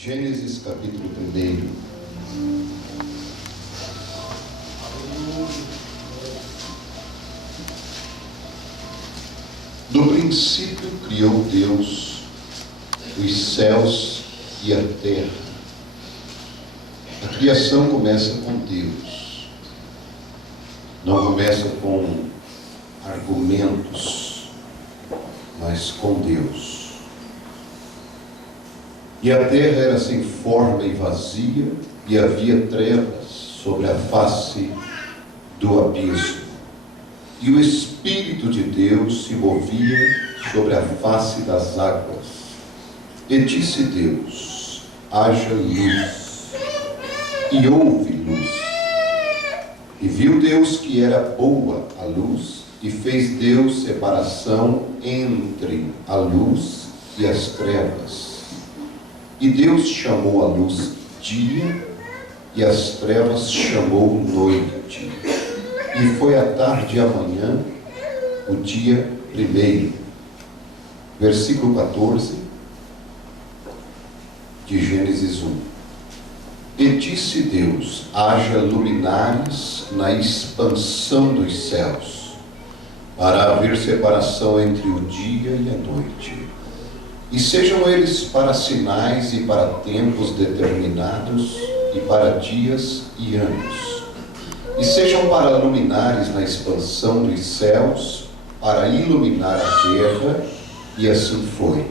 Gênesis capítulo 1. No princípio criou Deus os céus e a terra. A criação começa com Deus. Não começa com argumentos, mas com Deus. E a terra era sem forma e vazia, e havia trevas sobre a face do abismo. E o Espírito de Deus se movia sobre a face das águas. E disse Deus: haja luz. E houve luz. E viu Deus que era boa a luz, e fez Deus separação entre a luz e as trevas. E Deus chamou a luz dia, e as trevas chamou noite. E foi a tarde e a manhã, o dia primeiro. Versículo 14 de Gênesis 1. E disse Deus: haja luminares na expansão dos céus, para haver separação entre o dia e a noite. E sejam eles para sinais e para tempos determinados, e para dias e anos. E sejam para luminares na expansão dos céus, para iluminar a terra. E assim foi.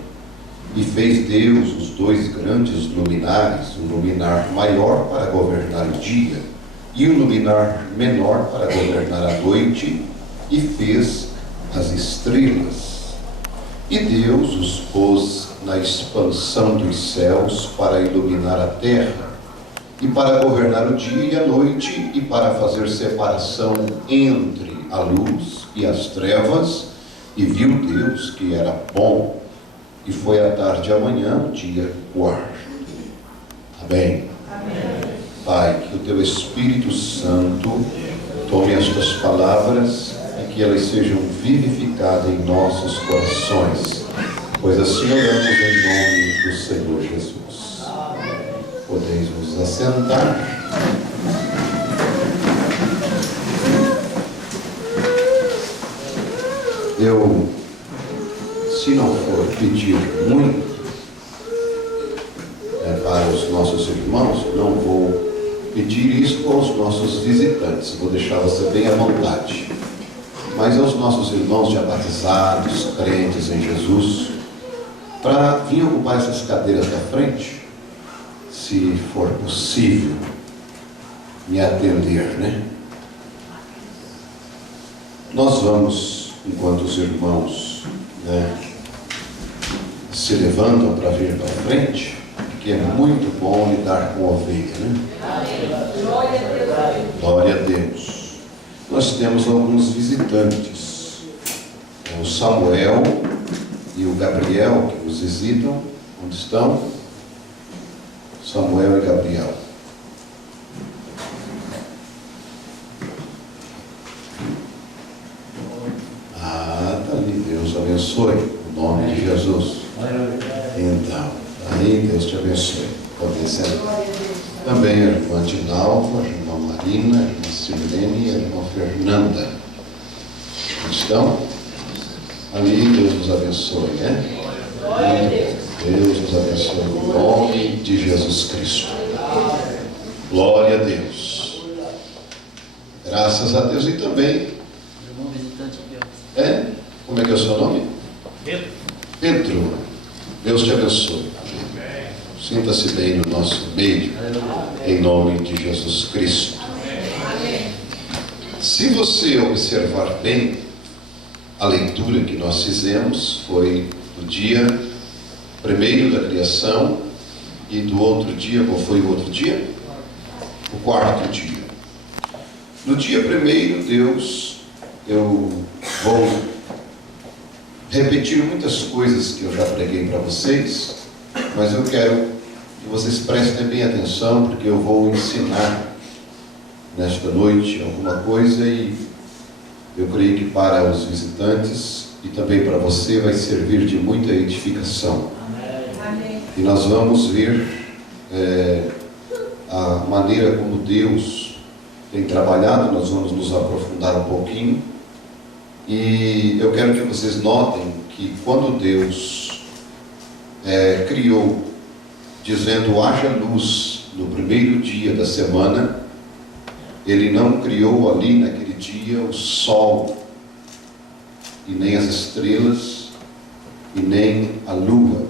E fez Deus os dois grandes luminares, um luminar maior para governar o dia, e um luminar menor para governar a noite, e fez as estrelas. E Deus os pôs na expansão dos céus para iluminar a terra, e para governar o dia e a noite, e para fazer separação entre a luz e as trevas. E viu Deus que era bom, e foi a tarde e a manhã, o dia quarto. Amém? Amém. Pai, que o Teu Espírito Santo tome estas palavras e que elas sejam vivificadas em nossos corações, pois assim oramos em nome do Senhor Jesus. Podeis nos assentar. Eu, se não for pedir muito para os nossos irmãos, não vou pedir isso aos nossos visitantes, vou deixar você bem à vontade. Mas aos nossos irmãos já batizados, crentes em Jesus, para vir ocupar essas cadeiras da frente, se for possível, me atender, né? Nós vamos, enquanto os irmãos se levantam para vir para frente, porque é muito bom lidar com ovelha, né? Glória a Deus. Glória a Deus. Nós temos alguns visitantes, o Samuel e o Gabriel, que nos visitam. Onde estão? Samuel e Gabriel. Tá ali. Deus abençoe, em nome de Jesus. Então, aí Deus te abençoe. Pode sentar. Também a irmã Dinalva, a irmã Marina, a irmã Silene e a irmã Fernanda. Estão? Ali, Deus nos abençoe, né? Deus nos abençoe em nome de Jesus Cristo. Glória a Deus. Graças a Deus. E também, como é que é o seu nome? Pedro. Pedro. Deus te abençoe. Sinta-se bem no nosso meio, em nome de Jesus Cristo. Se você observar bem, a leitura que nós fizemos foi do dia primeiro da criação, e do outro dia, qual foi o outro dia? O quarto dia. No dia primeiro, Deus, eu vou repetir muitas coisas que eu já preguei para vocês, mas eu quero que vocês prestem bem atenção, porque eu vou ensinar nesta noite alguma coisa, e eu creio que para os visitantes e também para você vai servir de muita edificação. Amém. E nós vamos ver a maneira como Deus tem trabalhado. Nós vamos nos aprofundar um pouquinho. E eu quero que vocês notem que quando Deus criou, dizendo haja luz no primeiro dia da semana, Ele não criou ali naquele dia o sol, e nem as estrelas, e nem a lua.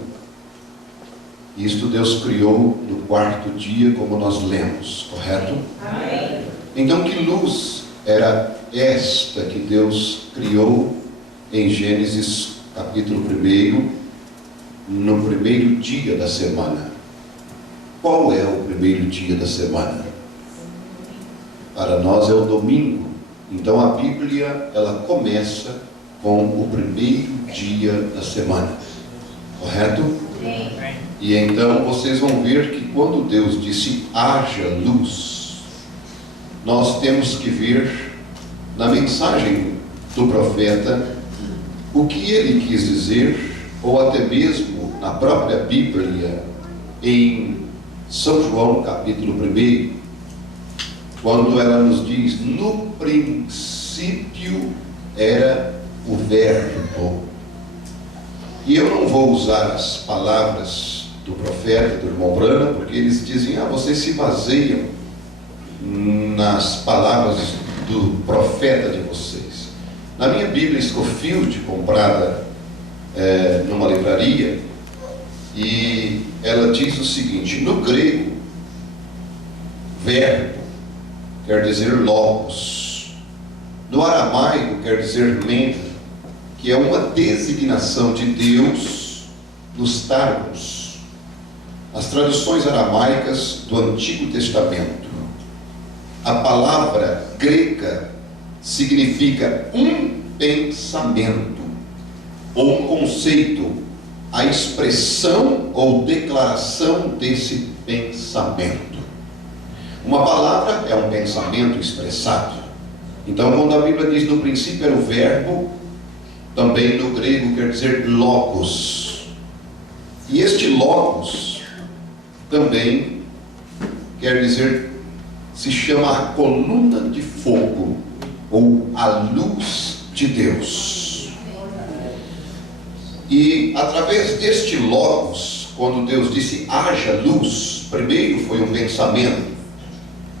Isto Deus criou no quarto dia, como nós lemos, correto? Amém. Então, que luz era esta que Deus criou em Gênesis capítulo 1, no primeiro dia da semana? Qual é o primeiro dia da semana? Para nós é o domingo. Então a Bíblia, ela começa com o primeiro dia da semana, correto? Sim. E então vocês vão ver que quando Deus disse haja luz, nós temos que ver na mensagem do profeta o que ele quis dizer, ou até mesmo na própria Bíblia, em São João capítulo 1, quando ela nos diz: no princípio era o Verbo. E eu não vou usar as palavras do profeta, do irmão Brana, porque eles dizem: vocês se baseiam nas palavras do profeta de vocês. Na minha Bíblia Scofield, comprada numa livraria, e ela diz o seguinte: no grego, verbo quer dizer logos. No aramaico quer dizer men, que é uma designação de Deus nos Targos, as traduções aramaicas do Antigo Testamento. A palavra grega significa um pensamento, ou um conceito, a expressão ou declaração desse pensamento. Uma palavra é um pensamento expressado. Então, quando a Bíblia diz no princípio era o verbo, também no grego quer dizer logos. E este logos também quer dizer, se chama a coluna de fogo, ou a luz de Deus. E através deste logos, quando Deus disse haja luz, primeiro foi um pensamento.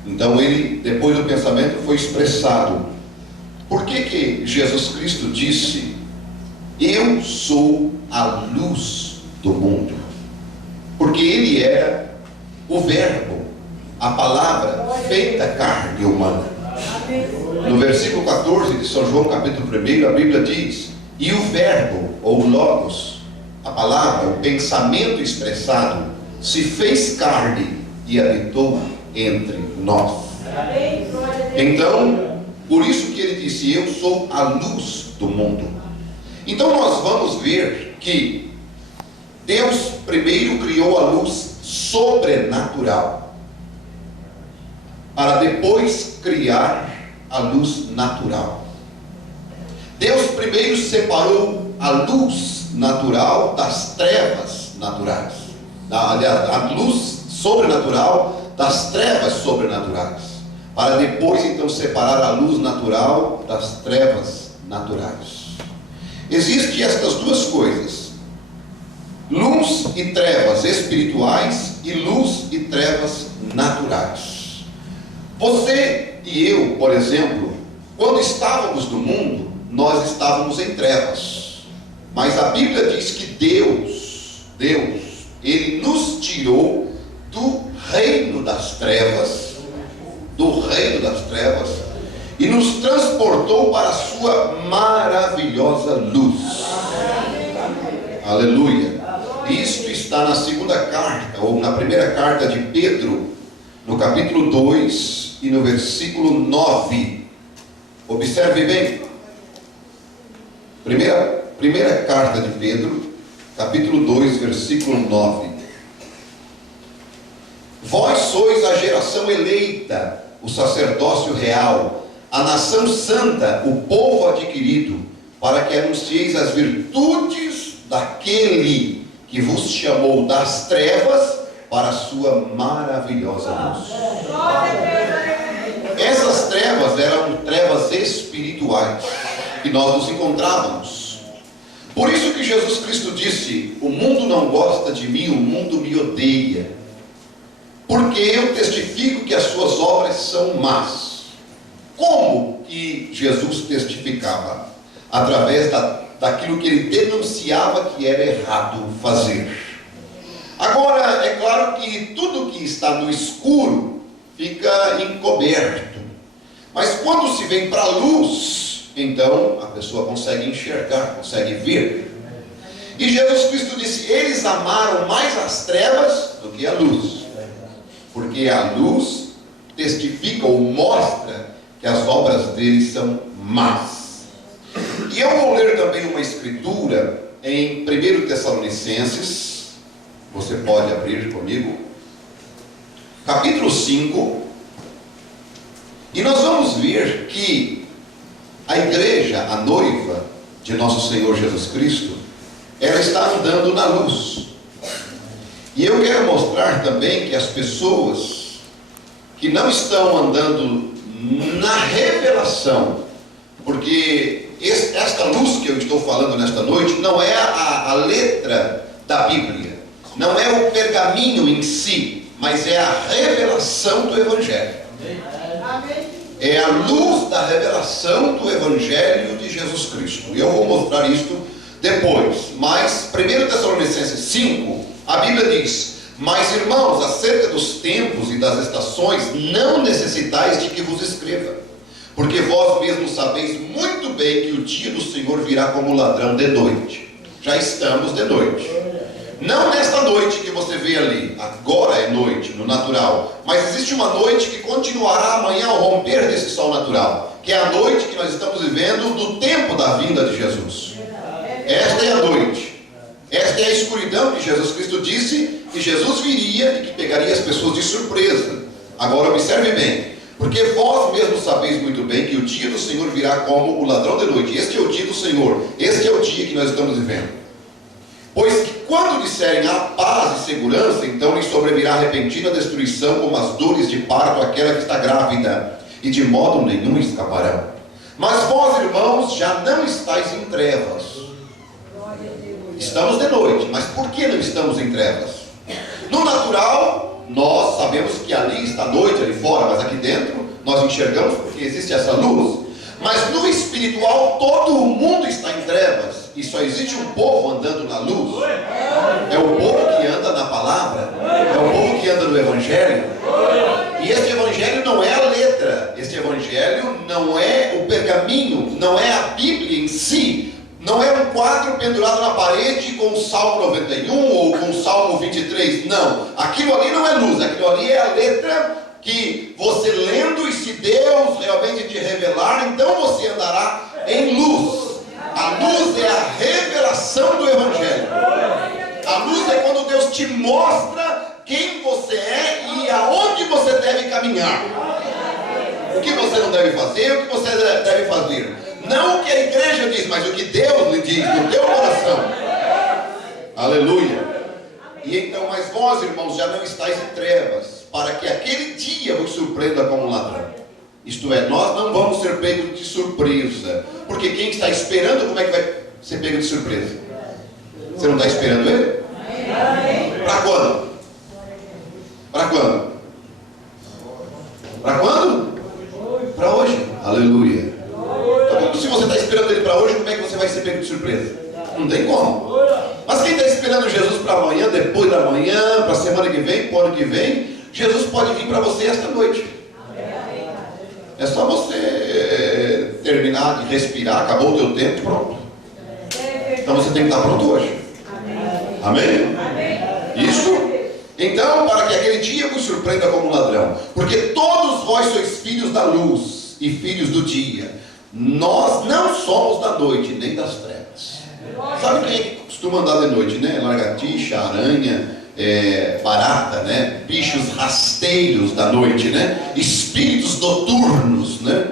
Então ele, depois do pensamento, foi expressado. Por que Jesus Cristo disse: eu sou a luz do mundo? Porque ele era o verbo, a palavra feita carne humana. No versículo 14 de São João capítulo 1, a Bíblia diz: e o verbo, ou logos, a palavra, o pensamento expressado, se fez carne e habitou entre nós. Então, por isso que ele disse: eu sou a luz do mundo. Então nós vamos ver que Deus primeiro criou a luz sobrenatural, para depois criar a luz natural. Deus primeiro separou a luz natural das trevas naturais, aliás, a luz sobrenatural das trevas sobrenaturais, para depois então separar a luz natural das trevas naturais. Existem estas duas coisas: luz e trevas espirituais e luz e trevas naturais. Você e eu, por exemplo, quando estávamos no mundo, nós estávamos em trevas. Mas a Bíblia diz que Deus, Ele nos tirou do reino das trevas, e nos transportou para a sua maravilhosa luz. Aleluia. Isto está na segunda carta, ou na primeira carta de Pedro, no capítulo 2 e no versículo 9. Observe bem. Primeira carta de Pedro, capítulo 2, versículo 9. Vós sois a geração eleita, o sacerdócio real, a nação santa, o povo adquirido, para que anuncieis as virtudes daquele que vos chamou das trevas para a sua maravilhosa luz. Glória a Deus. Essas trevas eram trevas espirituais que nós nos encontrávamos. Por isso que Jesus Cristo disse: o mundo não gosta de mim, o mundo me odeia, porque eu testifico que as suas obras são más. Como que Jesus testificava? Através daquilo que ele denunciava que era errado fazer. Agora, é claro que tudo que está no escuro fica encoberto, mas quando se vem para a luz, então a pessoa consegue enxergar, consegue ver. E Jesus Cristo disse: eles amaram mais as trevas do que a luz, porque a luz testifica ou mostra que as obras deles são más. E eu vou ler também uma escritura em 1 Tessalonicenses, você pode abrir comigo, capítulo 5, e nós vamos ver que a igreja, a noiva de nosso Senhor Jesus Cristo, ela está andando na luz. E eu quero mostrar também que as pessoas que não estão andando na revelação, porque esta luz que eu estou falando nesta noite não é a letra da Bíblia, não é o pergaminho em si, mas é a revelação do Evangelho. É a luz da revelação do Evangelho de Jesus Cristo. E eu vou mostrar isto depois. Mas 1 Tessalonicenses 5, a Bíblia diz: mas irmãos, acerca dos tempos e das estações, não necessitais de que vos escreva, porque vós mesmos sabeis muito bem que o dia do Senhor virá como ladrão de noite. Já estamos de noite. Não nesta noite que você vê ali, agora é noite, no natural, mas existe uma noite que continuará amanhã ao romper desse sol natural, que é a noite que nós estamos vivendo do tempo da vinda de Jesus. Esta é a noite. Esta é a escuridão que Jesus Cristo disse que Jesus viria e que pegaria as pessoas de surpresa. Agora observe bem, porque vós mesmos sabeis muito bem que o dia do Senhor virá como o ladrão de noite. Este é o dia do Senhor, este é o dia que nós estamos vivendo. Pois que quando disserem a paz e segurança, então lhes sobrevirá repentina destruição, como as dores de parto àquela que está grávida, e de modo nenhum escaparão. Mas vós, irmãos, já não estáis em trevas. Estamos de noite, mas por que não estamos em trevas? No natural, nós sabemos que ali está noite, ali fora, mas aqui dentro nós enxergamos porque existe essa luz. Mas no espiritual, todo o mundo está em trevas, e só existe um povo andando na luz. É o povo que anda na palavra, é o povo que anda no Evangelho. E este Evangelho não é a letra, este Evangelho não é o pergaminho, não é a Bíblia em si. Não é um quadro pendurado na parede com o Salmo 91 ou com o Salmo 23, não. Aquilo ali não é luz, aquilo ali é a letra que você lendo, e se Deus realmente te revelar, então você andará em luz. A luz é a revelação do Evangelho. A luz é quando Deus te mostra quem você é e aonde você deve caminhar. O que você não deve fazer, o que você deve fazer. Não o que a igreja diz, mas o que Deus lhe diz no teu coração. Aleluia. E então, mas vós, irmãos, já não estáis em trevas, para que aquele dia vos surpreenda como ladrão. Isto é, nós não vamos ser pegos de surpresa, porque quem está esperando, como é que vai ser pego de surpresa? Você não está esperando ele? Para quando? Para quando? Para quando? Para hoje. Aleluia. Então, se você está esperando ele para hoje, como é que você vai ser pego de surpresa? Não tem como. Mas quem está esperando Jesus para amanhã, depois da manhã, para a semana que vem, para o ano que vem, Jesus pode vir para você esta noite. É só você terminar de respirar, acabou o teu tempo, pronto. Então você tem que estar pronto hoje. Amém? Isso? Então, para que aquele dia vos surpreenda como ladrão, porque todos vós sois filhos da luz e filhos do dia. Nós não somos da noite, nem das trevas. Sabe quem é que costuma andar de noite, né? Lagartixa, aranha, barata, né? Bichos rasteiros da noite, né? Espíritos noturnos, né?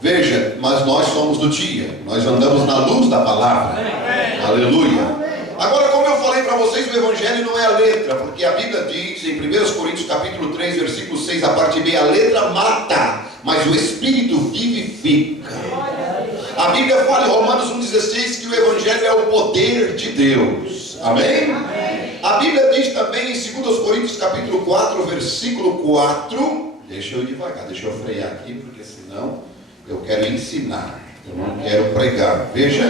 Veja, mas nós somos do dia. Nós andamos na luz da palavra. Aleluia. Agora, como eu falei para vocês o Evangelho não é a letra, porque a Bíblia diz em 1 Coríntios capítulo 3, versículo 6, a parte B, a letra mata, mas o Espírito vivifica. A Bíblia fala em Romanos 1,16 que o Evangelho é o poder de Deus. Amém? A Bíblia diz também em 2 Coríntios capítulo 4, versículo 4, deixa eu ir devagar, deixa eu frear aqui, porque senão eu quero ensinar, eu não quero pregar. Veja,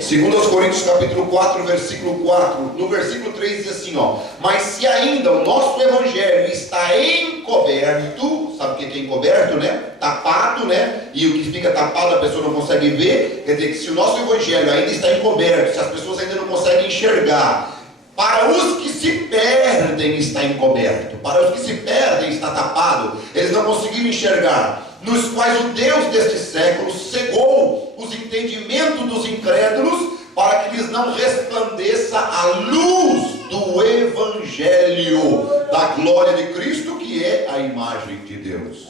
2 Coríntios capítulo 4, versículo 4, no versículo 3 diz assim, ó: mas se ainda o nosso Evangelho está encoberto, sabe o que é encoberto, né? Tapado, né? E o que fica tapado a pessoa não consegue ver. Quer dizer que se o nosso Evangelho ainda está encoberto, se as pessoas ainda não conseguem enxergar, para os que se perdem está encoberto, para os que se perdem está tapado, eles não conseguiram enxergar, nos quais o Deus deste século cegou os entendimentos dos incrédulos, para que lhes não resplandeça a luz do Evangelho da glória de Cristo, que é a imagem de Deus.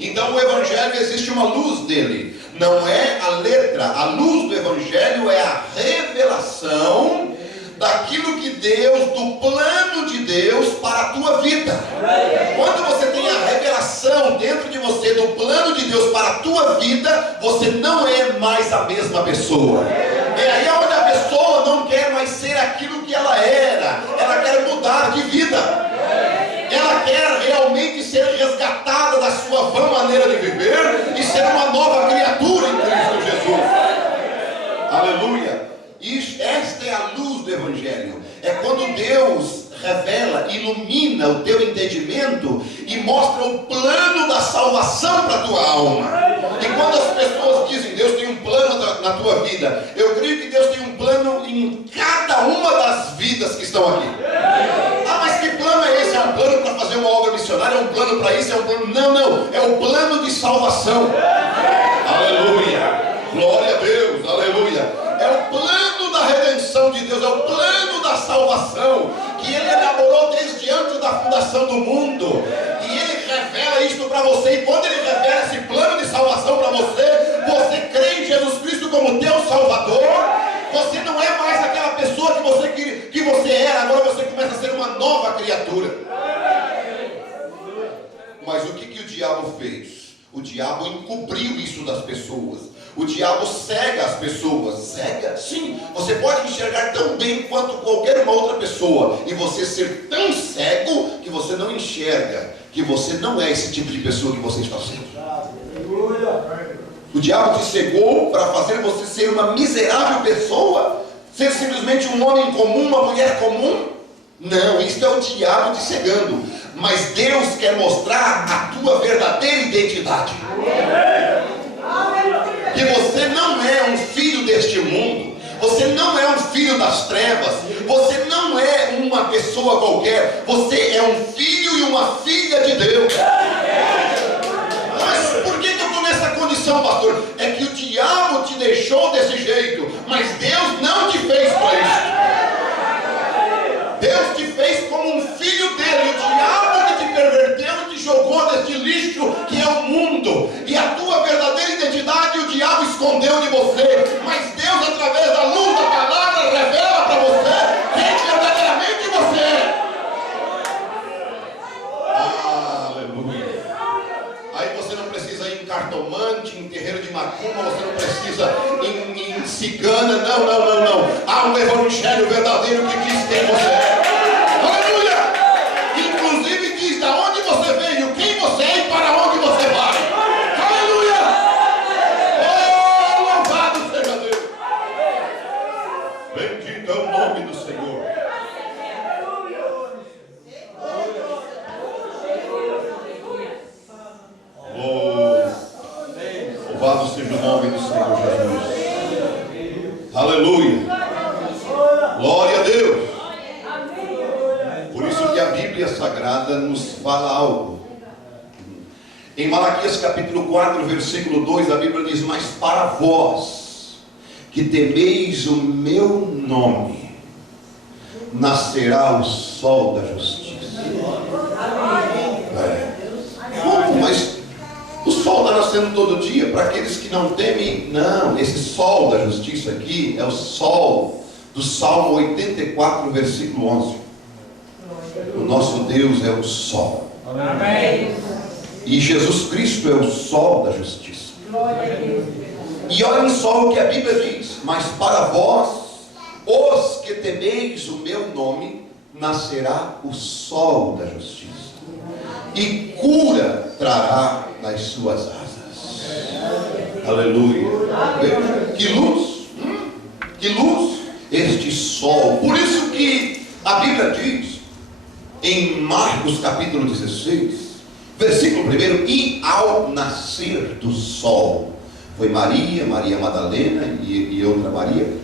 Então o Evangelho, existe uma luz dele, não é a letra. A luz do Evangelho é a revelação daquilo que Deus, do plano de Deus para a tua vida. Quando você tem a revelação dentro de você do plano de Deus para a tua vida, você não é mais a mesma pessoa. É aí onde a pessoa não quer mais ser aquilo que ela era, ela quer mudar de vida, ela quer realmente ser resgatada da sua vã maneira de viver e ser uma nova criatura em Cristo Jesus. Aleluia. Esta é a luz do Evangelho. É quando Deus revela, ilumina o teu entendimento e mostra o plano da salvação para a tua alma. E quando as pessoas dizem Deus tem um plano na tua vida, eu creio que Deus tem um plano em cada uma das vidas que estão aqui. Ah, mas que plano é esse? É um plano para fazer uma obra missionária? É um plano para isso? É um plano... Não, é o plano de salvação. Aleluia, glória a Deus, aleluia. É o plano da redenção de Deus, é o plano da salvação, que Ele elaborou desde antes da fundação do mundo, e Ele revela isto para você, e quando Ele revela esse plano de salvação para você, você crê em Jesus Cristo como teu Salvador, você não é mais aquela pessoa que você era, agora você começa a ser uma nova criatura. Mas o que o diabo fez? O diabo encobriu isso das pessoas. O diabo cega as pessoas. Cega? Sim. Você pode enxergar tão bem quanto qualquer uma outra pessoa, e você ser tão cego que você não enxerga que você não é esse tipo de pessoa que você está sendo. O diabo te cegou para fazer você ser uma miserável pessoa, ser simplesmente um homem comum, uma mulher comum. Não, isso é o diabo te cegando. Mas Deus quer mostrar a tua verdadeira identidade. Que você não é um filho deste mundo, você não é um filho das trevas, você não é uma pessoa qualquer, você é um filho e uma filha de Deus. Mas por que eu estou nessa condição, pastor? É que o diabo te deixou desse jeito, mas Deus não te fez para isso. Deus te fez como um filho dele. O diabo que te perverteu e te jogou nesse lixo que é o mundo, e a tua verdadeira identidade o diabo escondeu de você, mas Deus, através da luz da palavra, revela para você quem verdadeiramente você é. Aleluia. Aí você não precisa ir em cartomante, em terreiro de macumba, você não precisa ir em cigana, não. Há um evangelho verdadeiro que diz quem você é. Inclusive diz de onde você veio, quem você é e para onde você vai. Aleluia! Oh, louvado seja Deus! Bendito é o nome do Senhor. Oh, louvado seja o nome do Senhor Jesus. Aleluia! Glória a Deus! Por isso que a Bíblia Sagrada nos fala algo. Em Malaquias capítulo 4, versículo 2, a Bíblia diz: mas para vós que temeis o meu nome, nascerá o sol da justiça. Mas o sol está nascendo todo dia para aqueles que não temem? Não, esse sol da justiça aqui é o sol do Salmo 84, versículo 11. O nosso Deus é o sol. Amém. E Jesus Cristo é o sol da justiça. Glória a Deus. E olhem só o que a Bíblia diz: mas para vós, os que temeis o meu nome, nascerá o sol da justiça, e cura trará nas suas asas. Aleluia. Veja, que luz, que luz este sol. Por isso que a Bíblia diz em Marcos capítulo 16, versículo 1: e ao nascer do sol, foi Maria Madalena e outra Maria,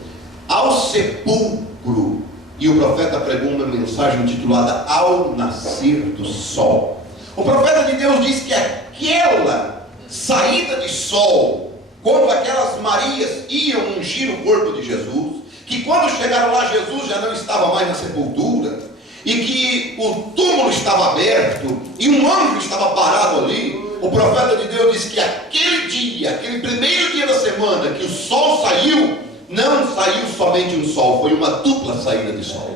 ao sepulcro. E o profeta pregou uma mensagem intitulada Ao Nascer do Sol. O profeta de Deus diz que aquela saída de sol, quando aquelas Marias iam ungir o corpo de Jesus, que quando chegaram lá Jesus já não estava mais na sepultura, e que o túmulo estava aberto, e um anjo estava parado ali. O profeta de Deus disse que aquele dia, aquele primeiro dia da semana que o sol saiu, não saiu somente um sol, foi uma dupla saída de sol.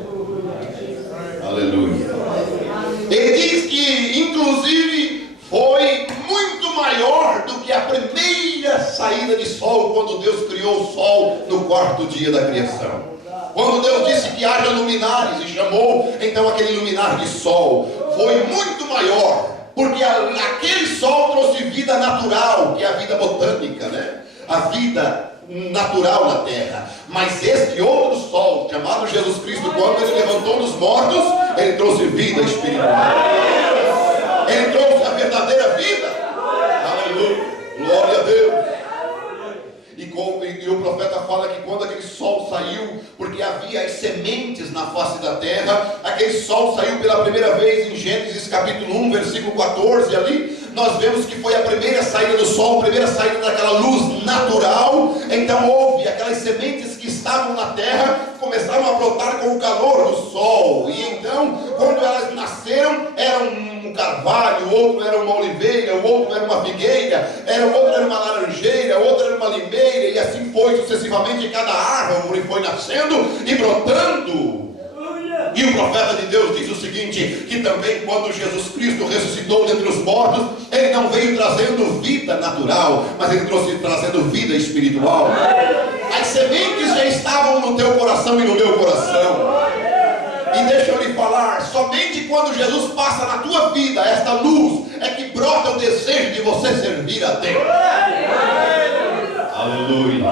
Aleluia. Ele diz que inclusive foi muito maior do que a primeira saída de sol, quando Deus criou o sol no quarto dia da criação. Quando Deus disse que haja luminares e chamou então aquele luminar de sol, foi muito maior, porque aquele sol trouxe vida natural, que é a vida botânica, né? A vida natural na terra. Mas este outro sol, chamado Jesus Cristo, quando ele levantou dos mortos, ele trouxe vida espiritual. Ele trouxe a verdadeira vida. Aleluia. Glória a Deus. E o profeta fala que quando aquele sol saiu, porque havia as sementes na face da terra, aquele sol saiu pela primeira vez em Gênesis capítulo 1, versículo 14, ali nós vemos que foi a primeira saída do sol, a primeira saída daquela luz natural. Então houve aquelas sementes que estavam na terra, começaram a brotar com o calor do sol, e então quando elas nasceram, era um carvalho, o outro era uma oliveira, o outro era uma figueira, o outro era uma laranjeira, o outro era uma limeira, e assim foi sucessivamente. Cada árvore foi nascendo e brotando. E o profeta de Deus diz o seguinte, que também quando Jesus Cristo ressuscitou dentre os mortos, ele não veio trazendo vida natural, mas ele trouxe trazendo vida espiritual. As sementes já estavam no teu coração e no meu coração. E deixa eu lhe falar, somente quando Jesus passa na tua vida esta luz, é que brota o desejo de você servir a Deus. Aleluia.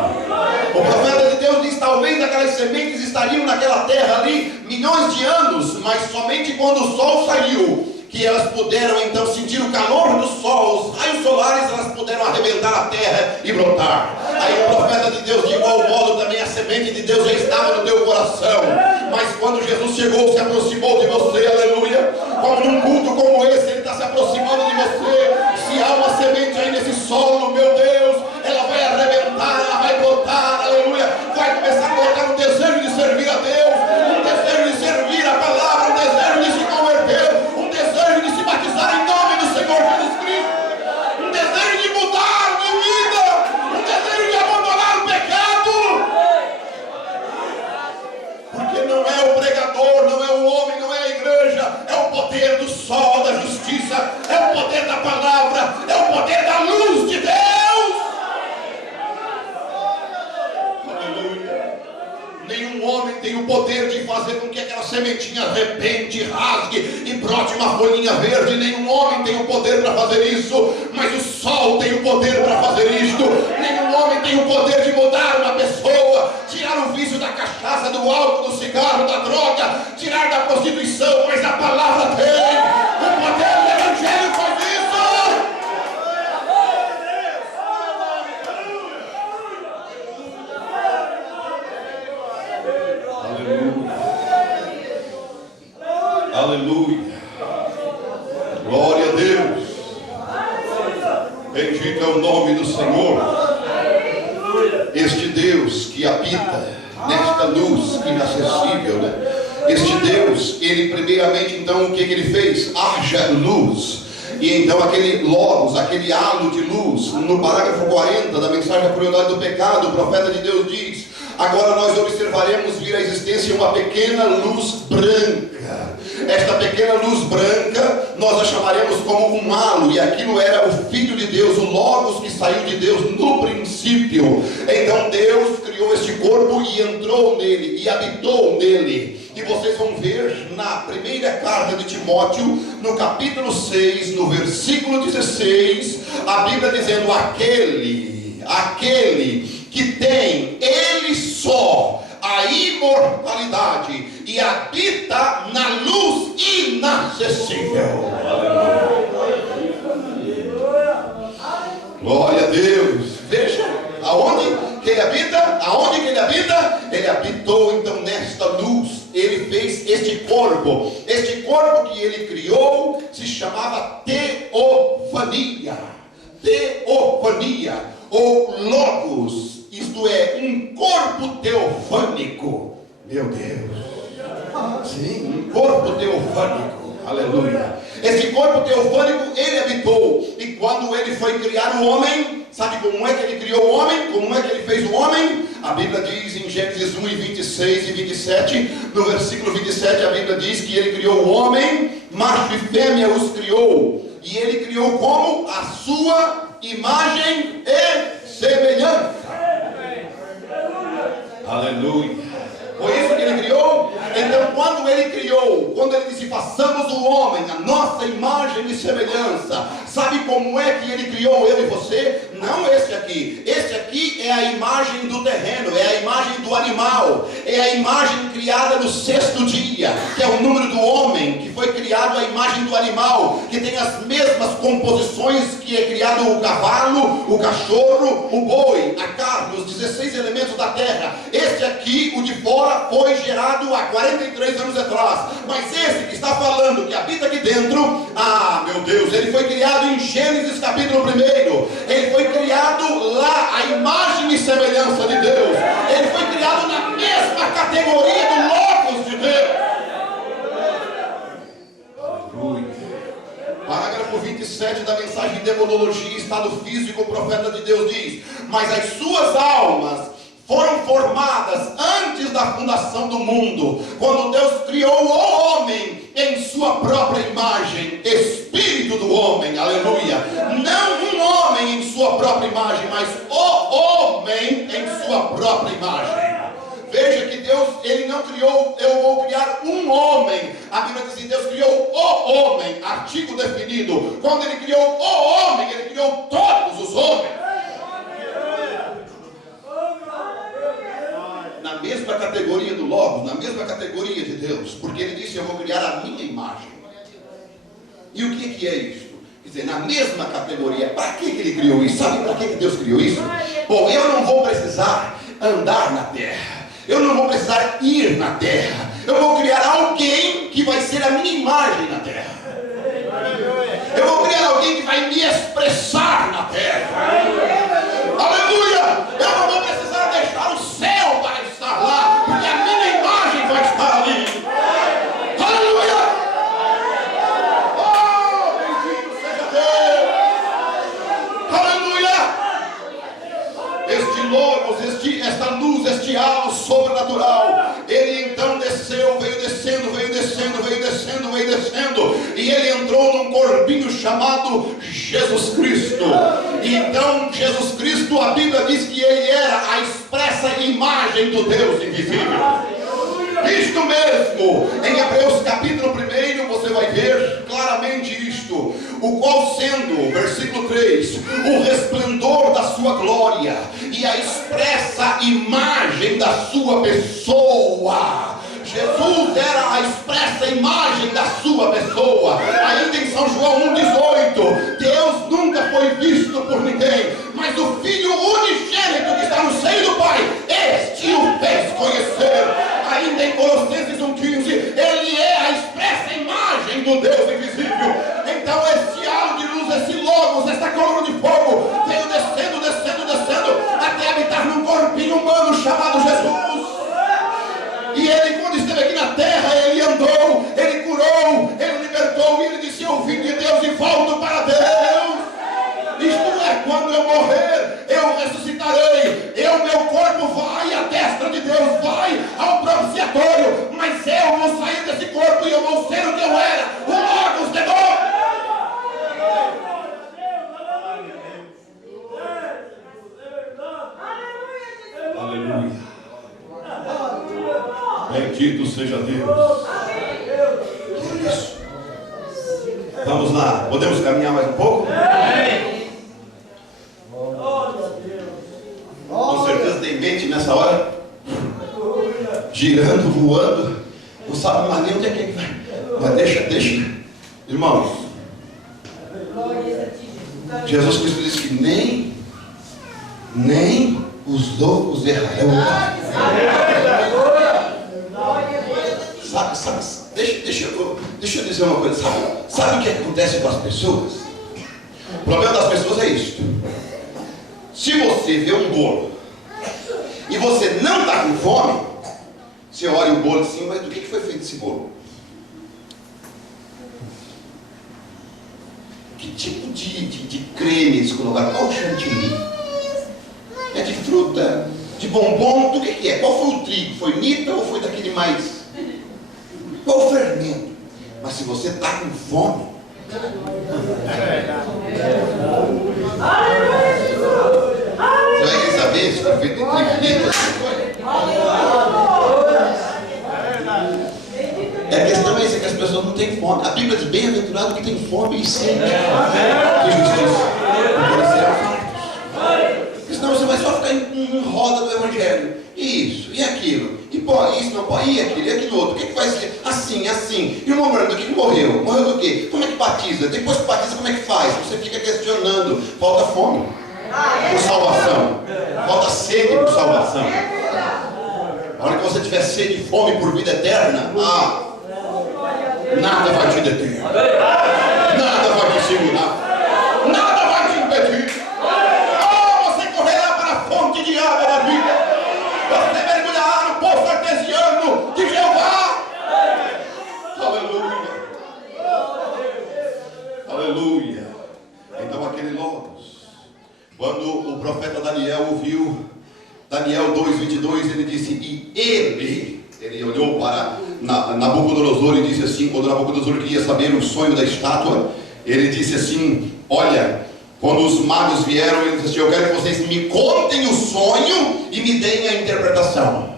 O profeta de Deus diz: talvez aquelas sementes estariam naquela terra ali milhões de anos, mas somente quando o sol saiu, que elas puderam então sentir o calor do sol, os raios solares, elas puderam arrebentar a terra e brotar. Aí o profeta de Deus, de igual modo, também a semente de Deus já estava no teu coração, mas quando Jesus chegou, se aproximou de você, aleluia, como num culto como esse, ele está se aproximando de você. Se há uma semente aí nesse solo, meu Deus, ela vai arrebentar, ela vai brotar, aleluia, vai começar a colocar um desejo de servir a Deus, um desejo de servir a palavra, um desejo de se converter, um desejo de se batizar em nome do Senhor Jesus Cristo, um desejo de mudar de vida, um desejo de abandonar o pecado. Porque não é o pregador, não é o homem, não é a igreja, é o poder do sol da justiça, é o poder da palavra, é o poder da luz de Deus. Nenhum homem tem o poder de fazer com que aquela sementinha arrebente, rasgue e brote uma folhinha verde. Nenhum homem tem o poder para fazer isso, mas o sol tem o poder para fazer isto. Nenhum homem tem o poder de mudar uma pessoa, tirar o vício da cachaça, do álcool, do cigarro, da droga, tirar da prostituição, mas a palavra tem. O poder do evangelho faz isso. Aleluia. Glória a Deus. Bendito é o nome do Senhor. Este Deus que habita nesta luz inacessível, né? Este Deus, ele primeiramente então o que ele fez? Haja luz. E então aquele logos, aquele halo de luz, no parágrafo 40 da mensagem da crueldade do pecado, o profeta de Deus diz: Agora nós observaremos vir à existência uma pequena luz branca. Esta pequena luz branca nós a chamaremos como um halo, e aquilo era o Filho de Deus, o Logos que saiu de Deus no princípio. Então Deus criou este corpo e entrou nele e habitou nele. E vocês vão ver na primeira carta de Timóteo, no capítulo 6, no versículo 16, a Bíblia dizendo: aquele que tem ele só a imortalidade e habita na luz inacessível. Glória a Deus. Veja, aonde que ele habita? Aonde que ele habita? Ele habitou então nesta luz. Ele fez este corpo. Este corpo que ele criou se chamava teofania. Teofania, ou logos, isto é, um corpo teofânico. Meu Deus. Sim, um corpo teofânico. Aleluia. Esse corpo teofânico ele habitou. E quando ele foi criar o homem, sabe como é que ele criou o homem? Como é que ele fez o homem? A Bíblia diz em Gênesis 1 e 26 e 27, no versículo 27, a Bíblia diz que ele criou o homem, macho e fêmea os criou. E ele criou como? A sua imagem e semelhança. Aleluia. Foi isso que ele criou? Então quando ele criou, quando ele disse façamos o homem a nossa imagem e semelhança, sabe como é que ele criou eu e você? Não esse aqui. Esse aqui é a imagem do terreno, é a imagem do animal, é a imagem criada no sexto dia, que é o número do homem, que foi criado a imagem do animal, que tem as mesmas composições que é criado o cavalo, o cachorro, o boi, a carne, os 16 elementos da terra. Esse aqui, o de fora, foi gerado há 43 anos atrás. Mas esse que está falando, que habita aqui dentro, meu Deus, ele foi criado em Gênesis capítulo 1. Ele foi criado lá, a imagem e semelhança de Deus. Ele foi criado na mesma categoria do Logos de Deus. Aleluia. Parágrafo 27 da mensagem de demonologia, estado físico, o profeta de Deus diz: mas as suas almas foram formadas antes da fundação do mundo, quando Deus criou o homem em sua própria imagem, espírito do homem, aleluia. Não um homem em sua própria imagem, mas o homem em sua própria imagem. Veja que Deus, ele não criou, eu vou criar um homem. A Bíblia diz que Deus criou o homem, artigo definido. Quando ele criou o homem, ele criou todos os homens. Na mesma categoria do Logos, na mesma categoria de Deus, porque ele disse: eu vou criar a minha imagem. E o que é isto? Quer dizer, na mesma categoria. Para que ele criou isso? Sabe para que Deus criou isso? Bom, eu não vou precisar andar na terra, eu não vou precisar ir na terra, eu vou criar alguém que vai ser a minha imagem na terra. Eu vou criar alguém que vai me expressar na terra. Aleluia! Eu não vou precisar deixar o céu para estar lá, porque a minha imagem vai estar ali. Aleluia! Oh, bendito seja Deus! Aleluia! Este Logos, esta luz, este halo sobrenatural, ele então desceu, veio descendo, e ele entrou num corpinho chamado Jesus Cristo. E então Jesus Cristo, a Bíblia diz que ele era a expressa imagem do Deus invisível. Isto mesmo, em Hebreus capítulo 1, você vai ver claramente isto, o qual sendo, versículo 3, o resplendor da sua glória e a expressa imagem da sua pessoa. Jesus era a expressa imagem da sua pessoa. Ainda em São João 1,18, Deus nunca foi visto por ninguém, mas o Filho unigênito que está no seio do Pai, este o fez conhecer. Ainda em Colossenses 1,15, ele é a expressa imagem do Deus invisível. Então esse halo de luz, esse Logos, essa coluna de fogo, veio descendo, até habitar num corpinho humano chamado Jesus. E ele, quando esteve aqui na terra, ele andou, ele curou, ele libertou, e ele disse: eu vim de Deus e volto para Deus. Isto é, quando eu morrer, eu ressuscitarei, meu corpo vai à destra de expiatório, mas eu vou sair desse corpo e eu vou ser o que eu era, o Logos de Deus. Aleluia. Bendito seja Deus. Que é isso? Vamos lá, podemos caminhar mais um pouco? Com certeza tem mente nessa hora, girando, voando, não sabe mais nem onde é que vai. Mas deixa. Irmãos, Jesus Cristo disse que nem os loucos errarão. Deixa eu dizer uma coisa. Sabe o que acontece com as pessoas? O problema das pessoas é isso. Se você vê um bolo e você não está com fome, você olha o bolo assim, mas do que foi feito esse bolo? Que tipo de creme eles colocaram? Qual o chantilly? É de fruta? De bombom? Do que é? Qual foi o trigo? Foi nita ou foi daquele mais? Qual o fermento? Mas se você está com fome, você vai querer saber se foi feito de trigo nita? É a questão é essa, que as pessoas não têm fome. A Bíblia diz: bem-aventurado que tem fome e sede de justiça, porque eles serão fartos. Porque senão você vai só ficar em roda do Evangelho. Isso, e aquilo, e pode isso, não pode, e aquilo, e aquilo outro. O que vai ser? Assim. E o irmão Brando, o que morreu? Morreu do quê? Como é que batiza? Depois que batiza, como é que faz? Você fica questionando. Falta fome por salvação. Falta sede por salvação. A hora que você tiver sede e fome por vida eterna, nada vai te deter, nada vai te segurar, nada vai te impedir. Você correrá para a fonte de água da vida, você mergulhará no poço artesiano de Jeová. Aleluia. Então aquele Logos, quando o profeta Daniel ouviu Daniel 2:22, ele disse, e ele olhou para Nabucodonosor e disse assim, quando Nabucodonosor queria saber o sonho da estátua, ele disse assim, olha, quando os magos vieram, ele disse assim, eu quero que vocês me contem o sonho e me deem a interpretação.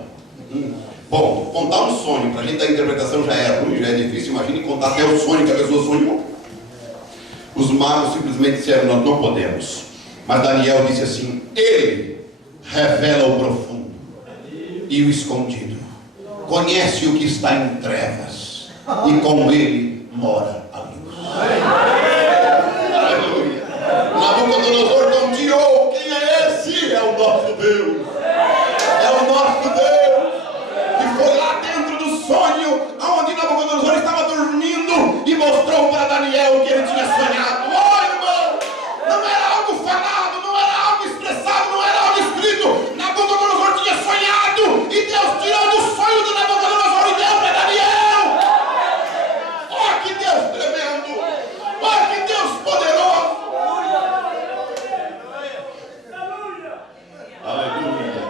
Bom, contar um sonho, para a gente dar a interpretação já é ruim, já é difícil, imagine contar até o sonho que a pessoa sonhou. Os magos simplesmente disseram, nós não podemos. Mas Daniel disse assim, ele revela o profundo e o escondido, conhece o que está em trevas e com ele mora a luz. Aleluia. Nabucodonosor confiou, quem é esse? É o nosso Deus, é o nosso Deus, que foi lá dentro do sonho onde Nabucodonosor estava dormindo e mostrou para Daniel o que ele tinha sonhado. Irmão, não era algo falado, não era algo expressado, não era algo escrito. Nabucodonosor tinha sonhado e Deus tirou do sonho de Nabucodonosor e deu para Daniel. Oh, que Deus tremendo! Oh, que Deus poderoso! Aleluia!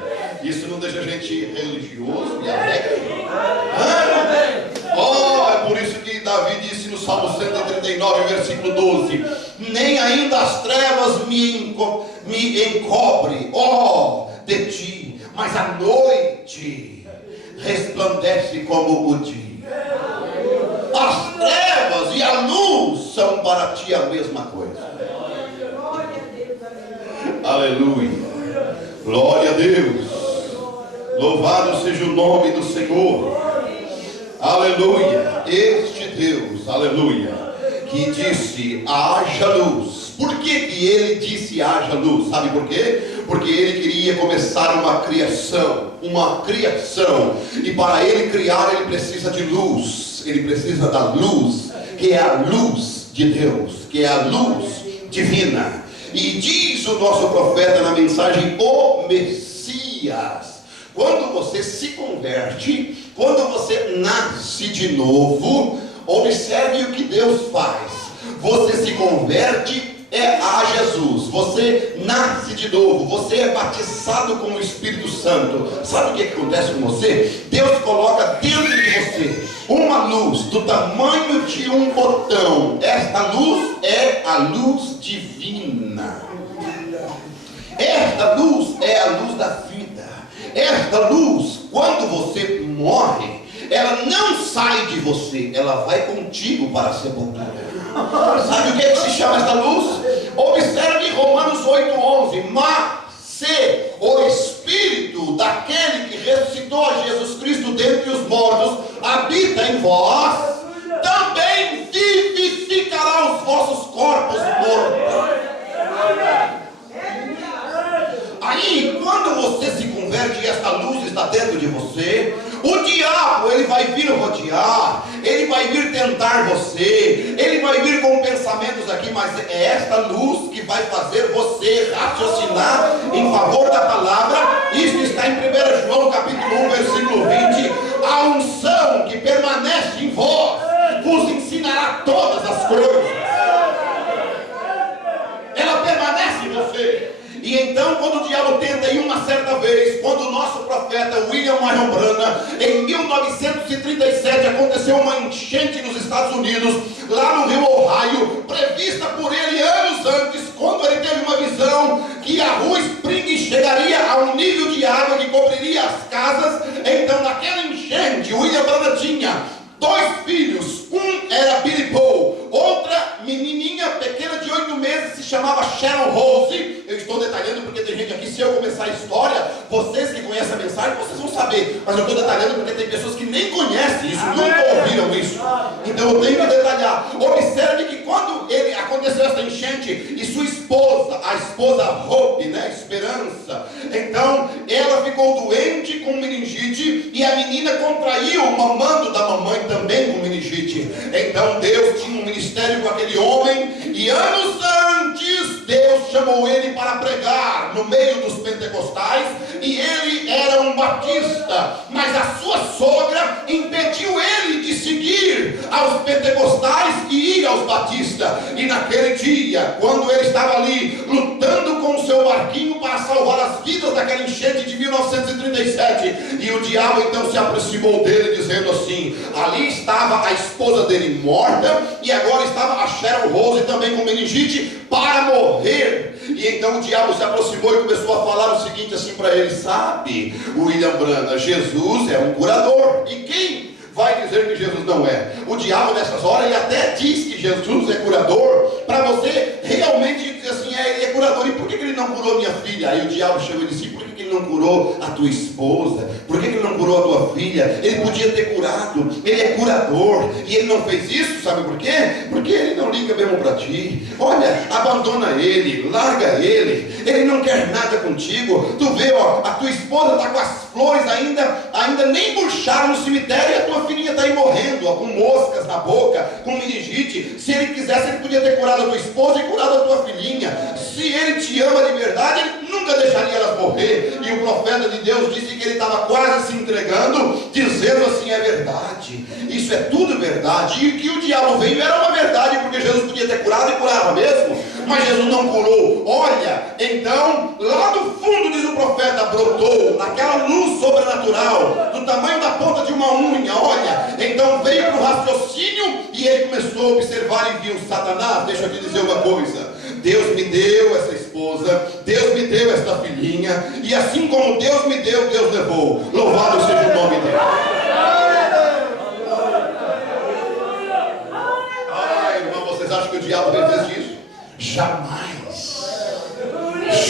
Isso não deixa a gente religioso e alegre? É por isso que Davi disse no Salmo 139, versículo 12, nem ainda as trevas me encobre, de ti, mas a noite resplandece como o dia. As trevas e a luz são para ti a mesma coisa. Aleluia. Glória a Deus. Louvado seja o nome do Senhor. Aleluia. Este Deus, aleluia, que disse haja luz. Por que ele disse haja luz? Sabe por quê? Porque ele queria começar uma criação. E para ele criar, ele precisa de luz. Ele precisa da luz, que é a luz de Deus, que é a luz divina. E diz o nosso profeta na mensagem, o Messias. Quando você se converte, quando você nasce de novo, observe o que Deus faz. Você se converte a Jesus, você nasce de novo, você é batizado com o Espírito Santo, sabe o que acontece com você? Deus coloca dentro de você uma luz do tamanho de um botão. Esta luz é a luz divina. Esta luz é a luz da vida. Esta luz, quando você morre, ela não sai de você, ela vai contigo para a sepultura. Sabe o que se chama esta luz? Observe Romanos 8:11. Mas se o Espírito daquele que ressuscitou a Jesus Cristo dentre os mortos habita em vós, também vivificará os vossos corpos mortos. Aí, quando você se converte e esta luz está dentro de você, o diabo, ele vai vir rodear, ele vai vir tentar você, ele vai vir com pensamentos aqui, mas é esta luz que vai fazer você raciocinar em favor da palavra. Isso está em 1 João capítulo 1, versículo 20. A unção que permanece em vós vos ensinará todas as coisas. Ela permanece em você. E então, quando o diabo tenta, em uma certa vez, quando o nosso profeta William Marion Branham, em 1937, aconteceu uma enchente nos Estados Unidos, lá no rio Ohio, prevista por ele anos antes, quando ele teve uma visão que a rua Spring chegaria a um nível de água que cobriria as casas. Então, naquela enchente, William Branham tinha 2 filhos. Um era Billy Paul, outra menininha pequena de 8 meses se chamava Sharon Rose. Eu estou detalhando porque tem gente aqui, se eu começar a história, vocês que conhecem a mensagem, vocês vão saber, mas eu estou detalhando porque tem pessoas que nem conhecem isso, nunca ouviram isso, então eu tenho que detalhar. Observe que quando aconteceu essa enchente, e sua esposa, a esposa Hope, Esperança, então ela ficou doente com meningite, e a menina contraiu, mamando da mamãe também com meningite. Então Deus tinha um ministério com aquele homem, e anos antes Deus chamou ele para pregar no meio dos pentecostais, e ele era um batista, mas a sua sogra impediu ele de seguir aos pentecostais e ir aos batistas. E naquele dia, quando ele estava ali lutando com o seu barquinho para salvar as vidas daquela enchente de 1937, e o diabo então se aproximou dele dizendo assim: ali estava a esposa dele morta, e agora estava a Sharon Rose também com meningite para morrer. E então o diabo se aproximou e começou a falar o seguinte assim para ele: sabe, William Branham, Jesus é um curador. E quem vai dizer que Jesus não é? O diabo nessas horas ele até diz que Jesus é curador, para você realmente dizer assim: ele é curador. E por que ele não curou minha filha? Aí o diabo chegou e disse: por que ele não curou a tua esposa? Por que ele não curou a tua filha? Ele podia ter curado, ele é curador, e ele não fez isso, sabe por quê? Porque ele não liga mesmo para ti. Olha, abandona ele, larga ele não quer nada contigo. Tu vê, a tua esposa está com as flores ainda nem murcharam no cemitério, e a tua filhinha está aí morrendo, com moscas na boca, com meningite. Se ele quisesse, ele podia ter curado a tua esposa e curado a tua filhinha. Se ele te ama de verdade, ele nunca deixaria elas morrer. E o profeta de Deus disse que ele estava quase se entregando, dizendo assim: é verdade, isso é tudo verdade. E que o diabo veio era uma verdade, porque Jesus podia ter curado e curava mesmo, mas Jesus não curou. Olha, então lá do fundo, diz o profeta, brotou aquela luz sobrenatural do tamanho da ponta de uma unha. Olha, então veio para o raciocínio, e ele começou a observar e viu: Satanás, deixa eu te dizer uma coisa, Deus me deu essa esposa, Deus me deu esta filhinha, e assim como Deus me deu, Deus levou. Louvado seja o nome dele. Ai, irmão, vocês acham que o diabo resiste isso? Jamais.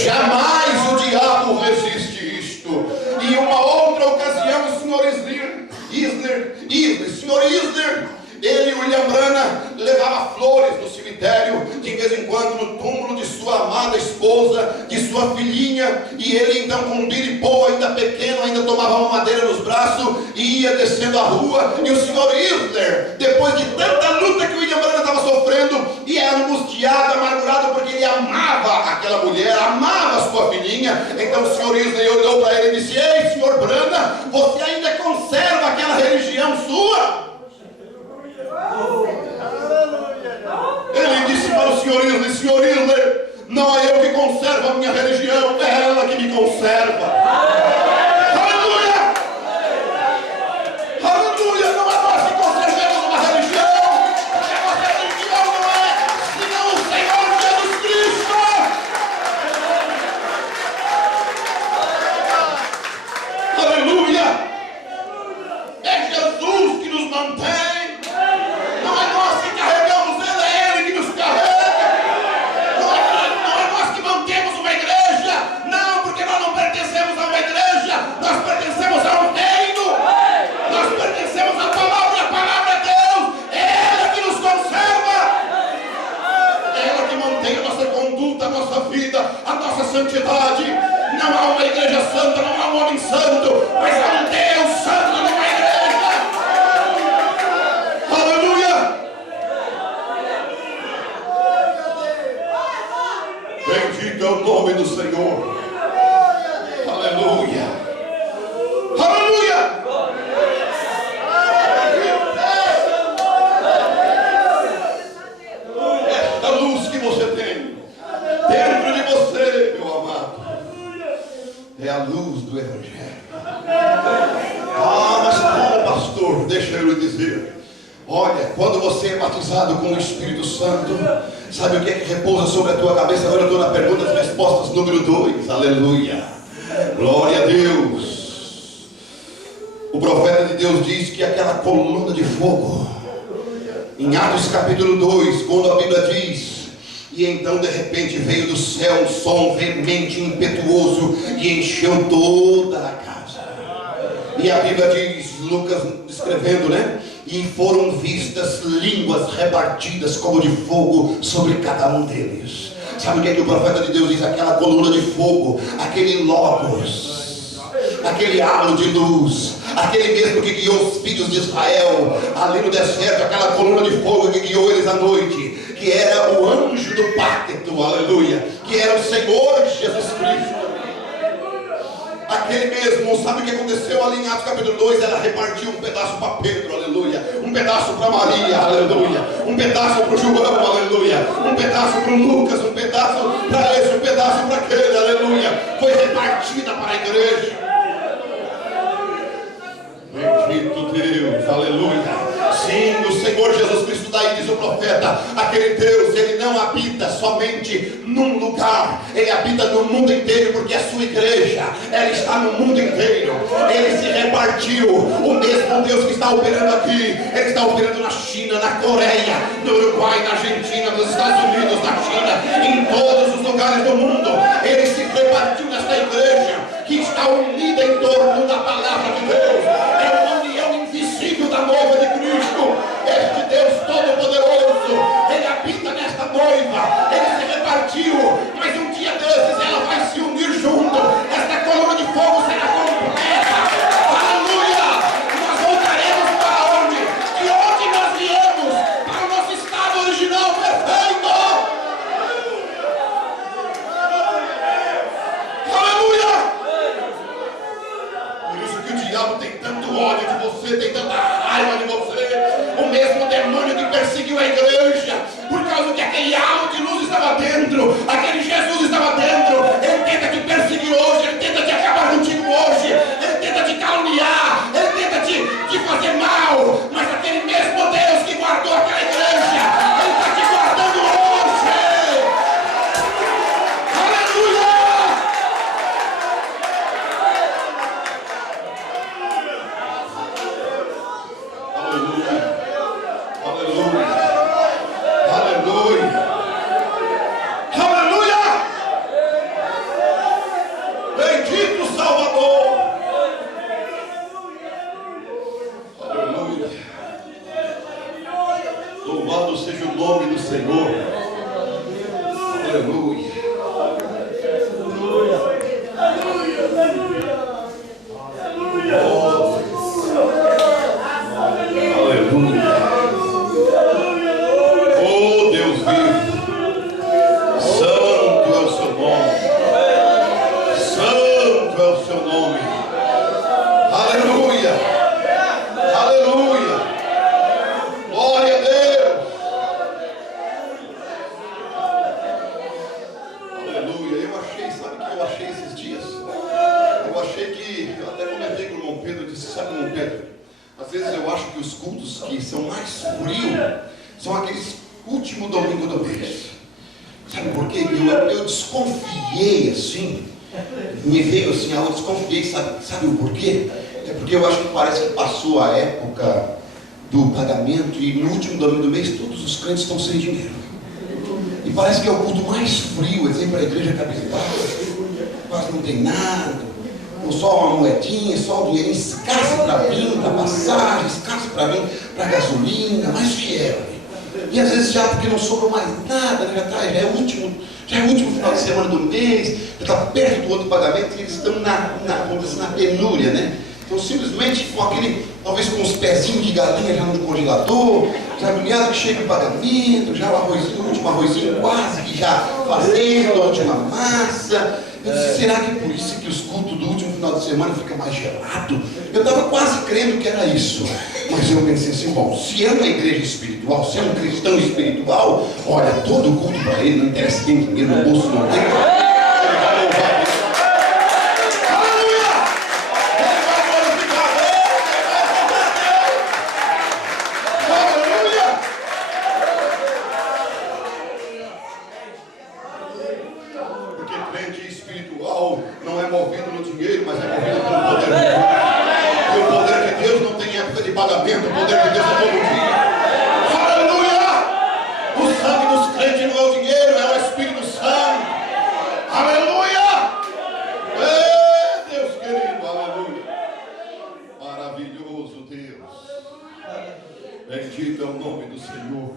Jamais o diabo resiste isto. E uma outra ocasião, o senhor Isler, ele, William Branham, levava flores no cemitério, de vez em quando no túmulo de sua amada esposa, de sua filhinha, e ele então com um Billy Paul ainda pequeno, ainda tomava uma madeira nos braços, e ia descendo a rua, e o senhor Isler, depois de tanta luta que o William Branham estava sofrendo, e era angustiado, amargurado, porque ele amava aquela mulher, amava a sua filhinha. Então o senhor Isler olhou para ele e disse: ei, senhor Branham, você ainda conserva aquela religião sua? Ele disse: para o Senhor Irle, Senhor Irle, não é eu que conservo a minha religião, é ela que me conserva. Aleluia! Aleluia! Não é nós que conservamos uma religião, porque a nossa religião não é senão o Senhor Jesus Cristo. Aleluia! É Jesus que nos mantém. Não é nós que carregamos Ele, é Ele que nos carrega. Não é nós que mantemos uma igreja. Não, porque nós não pertencemos a uma igreja. Nós pertencemos a um reino. Nós pertencemos à palavra, e a palavra é Deus. É Ele que nos conserva. É Ele que mantém a nossa conduta, a nossa vida, a nossa santidade. Não há uma igreja santa, não há um homem santo, mas há um Deus santo numa igreja. Aleluia! Bendito é o nome do Senhor. Aleluia! Aleluia! Esta luz que você tem dentro de você, meu amado, é a luz do Evangelho. Mas como, pastor? Deixa eu lhe dizer. Olha, quando você é batizado com o Espírito Santo, sabe o que é que repousa sobre a tua cabeça? Agora eu estou na pergunta e respostas número 2. Aleluia. Glória a Deus. O profeta de Deus diz que aquela coluna de fogo, em Atos capítulo 2, quando a Bíblia diz: e então de repente veio do céu um som veemente e impetuoso e encheu toda a casa. E a Bíblia diz, Lucas descrevendo, né? E foram vistas línguas repartidas como de fogo sobre cada um deles. Sabe o que é que o profeta de Deus diz? Aquela coluna de fogo, aquele logos, aquele halo de luz, aquele mesmo que guiou os filhos de Israel ali no deserto, aquela coluna de fogo que guiou eles à noite, que era o anjo do pacto, aleluia, que era o Senhor Jesus Cristo. Aquele mesmo, sabe o que aconteceu ali em Atos capítulo 2? Ela repartiu um pedaço para Pedro, aleluia, um pedaço para Maria, aleluia, um pedaço para o João, aleluia, um pedaço para o Lucas, um pedaço para esse, um pedaço para aquele, aleluia. Foi repartida para a igreja. Bendito Deus, aleluia. Sim, o Senhor Jesus Cristo, daí diz o profeta, aquele Deus, Ele não habita somente num lugar, Ele habita no mundo inteiro, porque a sua igreja, ela está no mundo inteiro. Ele se repartiu. O mesmo Deus que está operando aqui, Ele está operando na China, na Coreia, no Uruguai, na Argentina, nos Estados Unidos, na China, em todos os lugares do mundo. Ele se repartiu nesta igreja, que está unida em torno da palavra de Deus. É uma união invisível da noiva de Cristo. Este Deus Todo-Poderoso, Ele habita nesta noiva. Ele se repartiu, mas um dia desses ela vai se unir junto. Esta coluna de fogo será completa. Aleluia! Nós voltaremos para onde? De onde nós viemos? Para o nosso estado original perfeito. Aleluia! Por isso que o diabo tem tanto ódio de você, tem tanta raiva de você. O mesmo demônio que perseguiu a igreja, por causa que aquele halo de luz estava dentro, aquele Jesus estava dentro. Ele tenta te perseguir hoje, ele tenta te acabar contigo hoje, ele tenta te caluniar, ele tenta te fazer mal, mas aquele mesmo Deus que guardou aquela igreja, Ele está te guardando hoje. Aleluia! Aleluia! Aleluia! Aleluia! Bendito Salvador! Aleluia! Louvado seja o nome do Senhor! Aleluia! Aleluia! Oh Deus vivo, santo é o seu nome, santo é o seu nome. Aleluia! Aleluia! Glória a Deus! do mês. Sabe por quê? Eu desconfiei assim, me veio assim, eu desconfiei, sabe o porquê? É porque eu acho que parece que passou a época do pagamento e no último domingo do mês todos os crentes estão sem dinheiro. E parece que é o culto mais frio, eles vêm para a igreja cabisbaixa, quase não tem nada, ou só uma moedinha, só o dinheiro escasso para vir, para passagem, escasso para vir, para gasolina, mas vieram. E às vezes já porque não sobrou mais nada, né? Já é o último final de semana do mês, já está perto do outro pagamento e eles estão vamos dizer, na penúria, né? Então simplesmente com aquele, talvez com os pezinhos de galinha já no congelador, já agoniado que chega o pagamento, já o último arrozinho quase que já fazendo, a última massa. Eu disse, será que é por isso que os cultos do último final de semana ficam mais gelados? Eu estava quase crendo que era isso. Mas eu pensei assim, bom, se é uma igreja espiritual, se é um cristão espiritual, olha, todo culto para ele, não interessa quem tem dinheiro no bolso, não tem. Não é movido no dinheiro, mas é movido pelo poder de Deus. E o poder de Deus não tem época de pagamento, o poder de Deus é todo dia. Aleluia! O sangue dos crentes não é o dinheiro, é o Espírito Santo. Aleluia! Deus querido, aleluia! Maravilhoso Deus. Bendito é o nome do Senhor.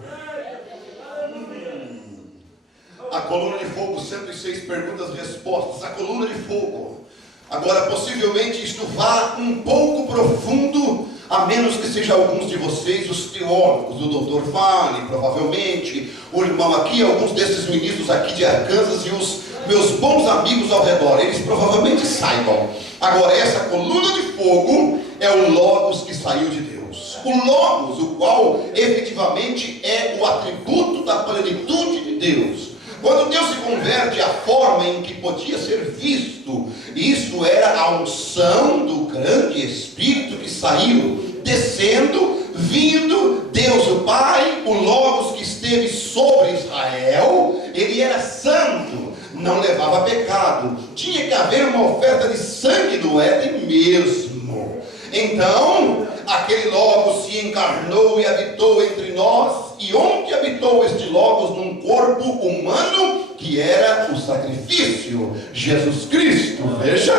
A coluna de fogo, 106 perguntas e respostas. A coluna de fogo. Agora, possivelmente isto vá um pouco profundo, a menos que seja alguns de vocês, os teólogos, o Dr. Vale, provavelmente, o irmão aqui, alguns desses ministros aqui de Arkansas e os meus bons amigos ao redor, eles provavelmente saibam. Agora, essa coluna de fogo é o Logos que saiu de Deus. O Logos, o qual efetivamente é o atributo da plenitude de Deus. Quando Deus se converte, a forma em que podia ser visto, isso era a unção do grande Espírito que saiu, descendo, vindo, Deus o Pai, o Logos que esteve sobre Israel, ele era santo, não levava pecado, tinha que haver uma oferta de sangue do Éden mesmo. Então, aquele Logos se encarnou e habitou entre nós. E onde habitou este Logos? Num corpo humano, que era o sacrifício, Jesus Cristo. Veja,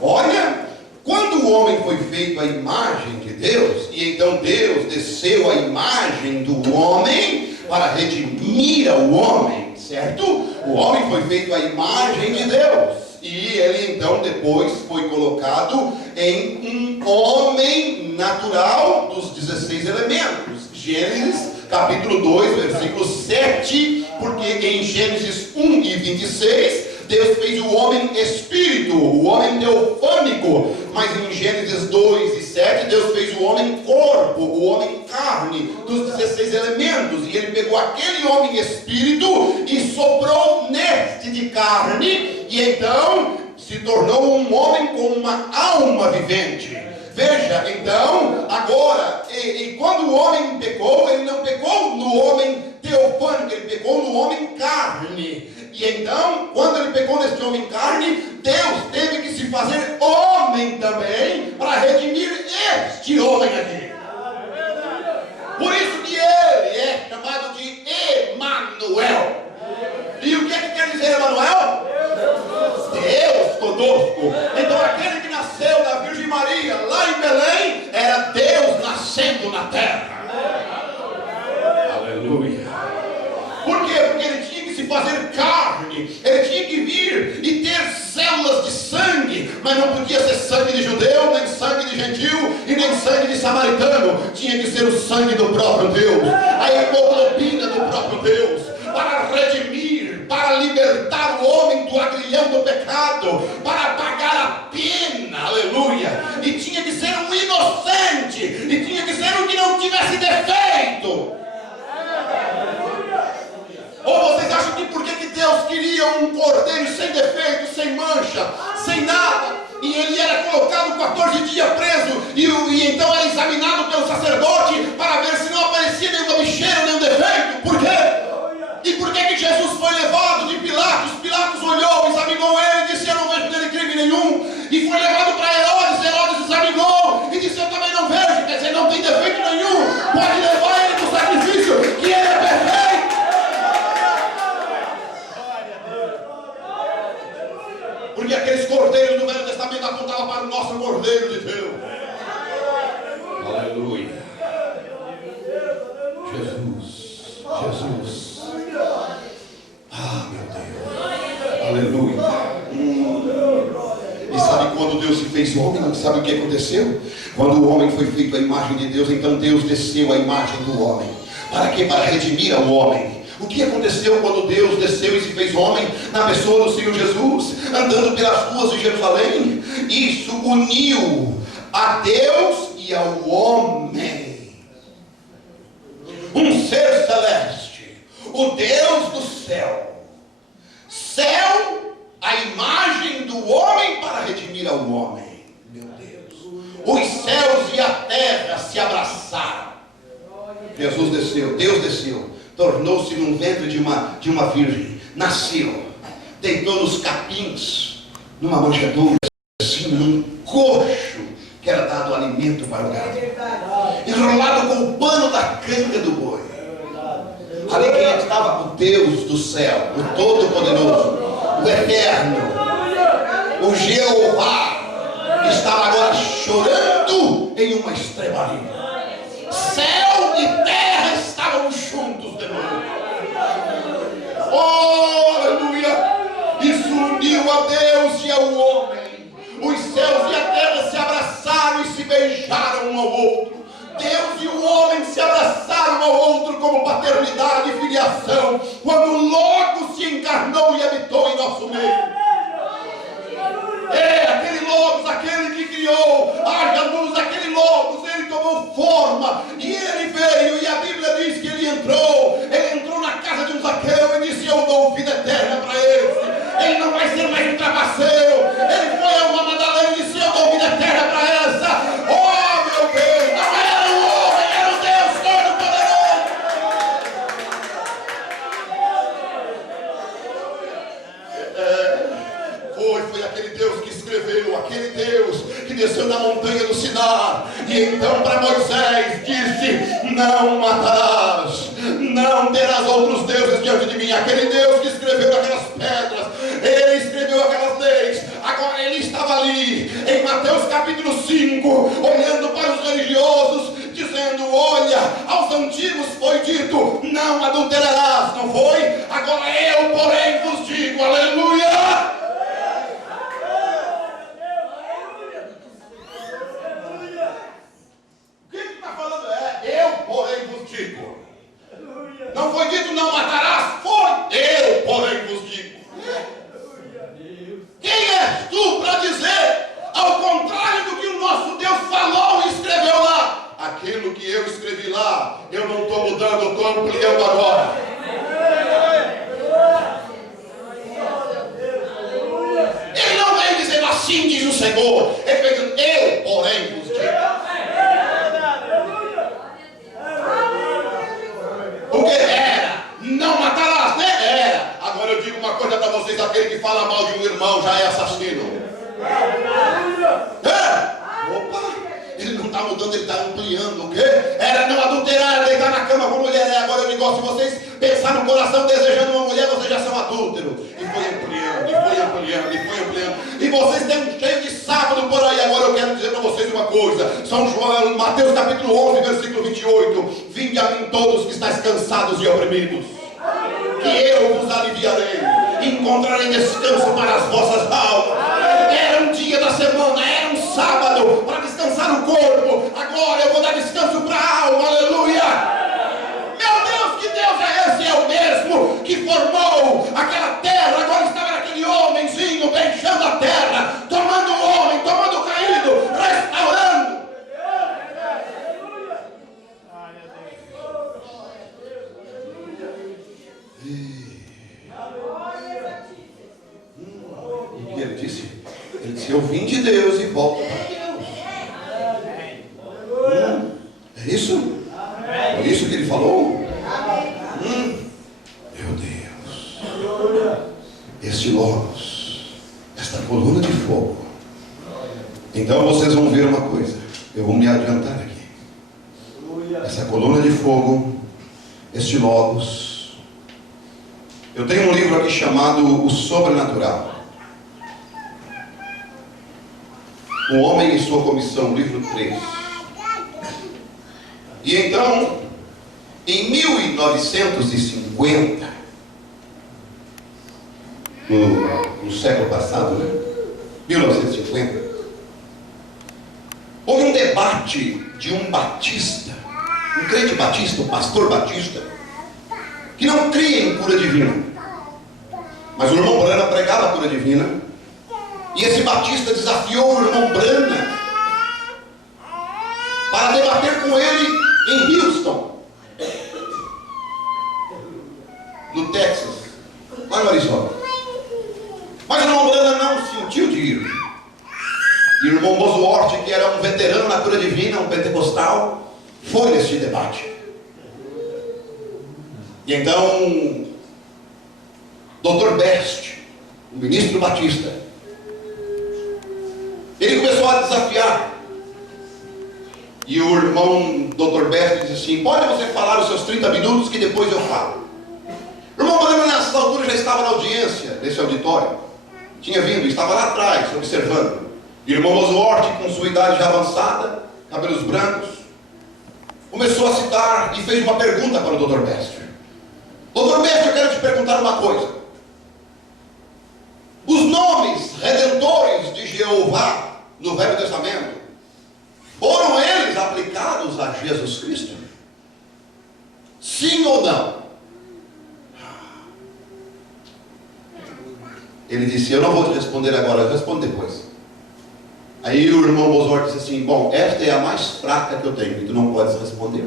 olha, quando o homem foi feito à imagem de Deus, e então Deus desceu à imagem do homem para redimir ao homem, certo? O homem foi feito à imagem de Deus. E ele então depois foi colocado em um homem natural dos 16 elementos. Gênesis capítulo 2, versículo 7, porque em Gênesis 1 e 26, Deus fez o homem espírito, o homem teofânico, mas em Gênesis 2 e 7, Deus fez o homem corpo, o homem carne, dos 16 elementos, e ele pegou aquele homem espírito e soprou neste de carne, e então se tornou um homem com uma alma vivente. Veja, então, agora, e quando o homem pecou, ele não pecou no homem teofânico, ele pecou no homem carne. E então, quando ele pecou nesse homem carne, Deus teve que se fazer homem também, para redimir este homem aqui. Por isso que ele é chamado de Emanuel. E o que quer dizer Emanuel? Deus conosco. Então aquele que nasceu da Virgem Maria lá em Belém era Deus nascendo na terra. Aleluia. Por quê? Porque ele tinha que se fazer carne, ele tinha que vir e ter células de sangue, mas não podia ser sangue de judeu, nem sangue de gentil e nem sangue de samaritano. Tinha que ser o sangue do próprio Deus, a hemoglobina do próprio Deus, para redimir, para libertar o homem do agrilhão do pecado, para pagar a pena, aleluia. E tinha que ser um inocente, e tinha que ser um que não tivesse defeito. Ou vocês acham que por que Deus queria um cordeiro sem defeito, sem mancha, sem nada, e ele era colocado 14 dias preso, e então era examinado pelo sacerdote para ver se não aparecia nenhuma bicheira, nenhum defeito? Por quê? E por Aleluia. E sabe quando Deus se fez homem? Sabe o que aconteceu? Quando o homem foi feito à imagem de Deus, então Deus desceu à imagem do homem. Para quê? Para redimir ao homem. O que aconteceu quando Deus desceu e se fez homem na pessoa do Senhor Jesus, andando pelas ruas de Jerusalém? Isso uniu a Deus e ao homem. Um ser celeste, o Deus do céu. Céu, a imagem do homem para redimir ao homem. Meu Deus. Os céus e a terra se abraçaram. Jesus desceu, Deus desceu, tornou-se num ventre de uma virgem, nasceu, deitou nos capins, numa manjedoura, assim, num coxo que era dado alimento para o gado, enrolado com o pano da canga do boi. Ali quem estava? O Deus do céu, o Todo-Poderoso, o Eterno, o Jeová, estava agora chorando em uma estrebaria. Céu e terra estavam juntos de novo. Oh, aleluia! Isso uniu a Deus e ao homem. Os céus e a terra se abraçaram e se beijaram um ao outro. Deus e o homem se abraçaram um ao outro como paternidade e filiação, quando o Logos se encarnou e habitou em nosso meio. Aquele Logos, aquele que criou, haja luz, aquele Logos, ele tomou forma e ele veio, e a Bíblia diz que ele entrou na casa de um Zaqueu e disse: eu dou vida eterna para esse, ele não vai ser mais um trapaceiro. Ele foi a uma Madalena e disse: eu dou vida eterna para essa. Oh meu Deus, não era o homem, era o Deus Todo-Poderoso. Foi aquele Deus que escreveu, aquele Deus que desceu na montanha do Sinar, e então para Moisés disse: não matarás, não terás outros deuses diante de mim. Aquele Deus que escreveu aquelas pedras, ele escreveu aquelas leis. Agora ele estava ali em Mateus capítulo 5, olhando para os religiosos, dizendo: olha, aos antigos foi dito: não adulterarás, não foi? Agora eu, porém, vos digo, aleluia! Não foi dito não matarás, foi eu, porém, vos digo. Quem és tu para dizer ao contrário do que o nosso Deus falou e escreveu lá? Aquilo que eu escrevi lá, eu não estou mudando, eu estou ampliando agora. Ele não veio dizendo assim diz o Senhor, ele veio dizendo eu, porém, vos digo. Porque era, não matarás, né? Era. Agora eu digo uma coisa para vocês: aquele que fala mal de um irmão já é assassino. Opa, ele não está mudando, ele está ampliando. O quê? Era não adulterar, deitar na cama com mulher. Agora eu digo: se vocês pensar no coração desejando uma mulher, vocês já são adúlteros. E foi ampliando, e foi ampliando, e foi ampliando. E vocês têm um cheio de sábado por aí. Agora eu quero dizer para vocês uma coisa. São João, Mateus capítulo 11, versículo 28. Vinde a mim todos que estáis cansados e oprimidos, que eu vos aliviarei. Encontrarei descanso para as vossas almas. Era um dia da semana, era um sábado para descansar o corpo. Agora eu vou dar descanso para a alma. Aleluia! Meu Deus, que Deus é esse? É o mesmo que formou aquela terra. Agora estava naquele homenzinho beijando a terra, tomando o homem, tomando o caído, restaurando. E ele disse: eu vim de Deus e volto para Deus. É isso? É isso que ele falou? Meu Deus, este Logos, esta coluna de fogo. Então vocês vão ver uma coisa, eu vou me adiantar aqui. Essa coluna de fogo, este Logos. Eu tenho um livro aqui chamado O Sobrenatural, O Homem e Sua Comissão, livro 3. E então, em 1950, no século passado, né? 1950. Houve um debate de um batista, um crente batista, um pastor batista, que não cria em cura divina. Mas o irmão Brana pregava a cura divina. E esse batista desafiou o irmão Brana para debater com ele em Houston, no Texas, lá no Arizona. Mas o irmão Brana não sentiu de ir. E o irmão Bosworth, que era um veterano na cura divina, um pentecostal, foi nesse debate. E então, Dr. Best, o ministro batista, ele começou a desafiar. E o irmão Dr. Best disse assim: pode você falar os seus 30 minutos que depois eu falo. O irmão Brana nessa altura já estava na audiência desse auditório. Tinha vindo, estava lá atrás, observando. E o irmão Bosworth, com sua idade já avançada, cabelos brancos, começou a citar e fez uma pergunta para o Dr. Best. Dr. Best, eu quero te perguntar uma coisa. Os nomes redentores de Jeová no Velho Testamento, foram eles aplicados a Jesus Cristo? Sim ou não? Ele disse: eu não vou te responder agora, eu respondo depois. Aí o irmão Bosworth disse assim: bom, esta é a mais fraca que eu tenho, e tu não podes responder.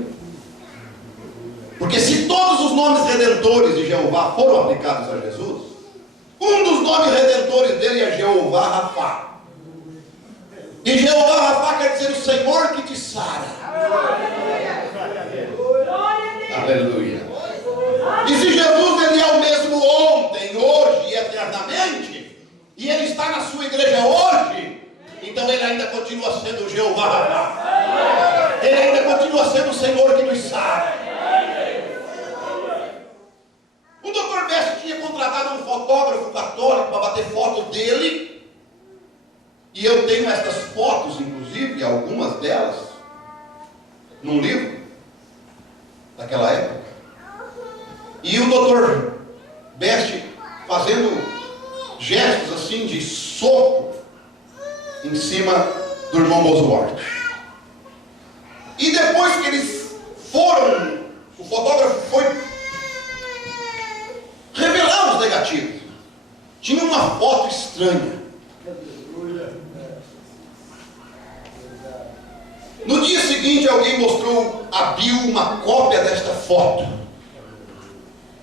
Porque se todos os nomes redentores de Jeová foram aplicados a Jesus, um dos nomes redentores dele é Jeová Rafá. E Jeová Rafá quer dizer o Senhor que te sara. Aleluia. E se Jesus ele é o mesmo ontem, hoje e eternamente, e ele está na sua igreja hoje, então ele ainda continua sendo o Jeová Rafá. Ele ainda continua sendo o Senhor que nos sara. O Dr. Best tinha contratado um fotógrafo católico para bater foto dele. E eu tenho estas fotos, inclusive, algumas delas, num livro daquela época. E o Dr. Best fazendo gestos assim de soco em cima do irmão Bosworth. E depois que eles foram, o fotógrafo foi revelar os negativos. Tinha uma foto estranha. No dia seguinte, alguém mostrou a Bill uma cópia desta foto.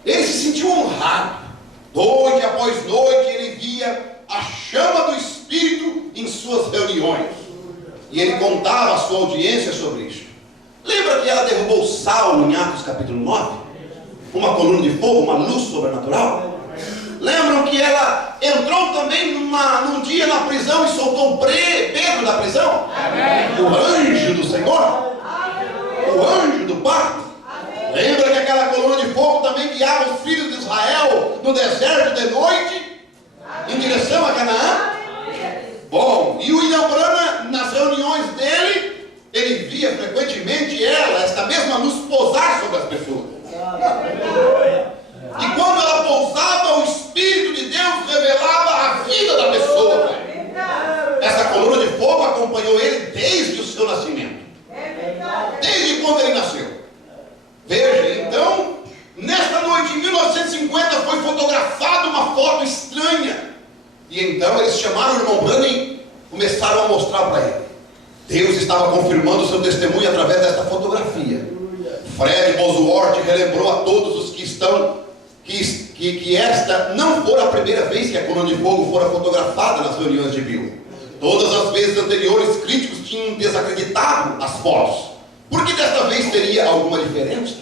Ele se sentiu honrado. Noite após noite, ele via a chama do Espírito em suas reuniões. E ele contava à sua audiência sobre isso. Lembra que ela derrubou Saulo em Atos capítulo 9? Uma coluna de fogo, uma luz sobrenatural? Lembram que ela entrou também num dia na prisão e soltou Pedro da prisão? Amém. O anjo do Senhor? O anjo do pacto? Lembra que aquela coluna de fogo também guiava os filhos de Israel no deserto de noite, em direção a Canaã? Bom, e o William Brana, nas reuniões dele, ele via frequentemente esta mesma luz pousar sobre as pessoas. E quando ela pousava, o Espírito de Deus revelava a vida da pessoa. Essa coluna de fogo acompanhou ele desde o seu nascimento. Desde quando ele nasceu. Veja, então, nesta noite, em 1950, foi fotografada uma foto estranha. E então eles chamaram o irmão Brana e começaram a mostrar para ele. Deus estava confirmando o seu testemunho através desta fotografia. Fred Bosworth relembrou a todos os que estão que esta não fora a primeira vez que a coluna de fogo fora fotografada nas reuniões de Bill. Todas as vezes anteriores, críticos tinham desacreditado as fotos. Por que desta vez teria alguma diferença?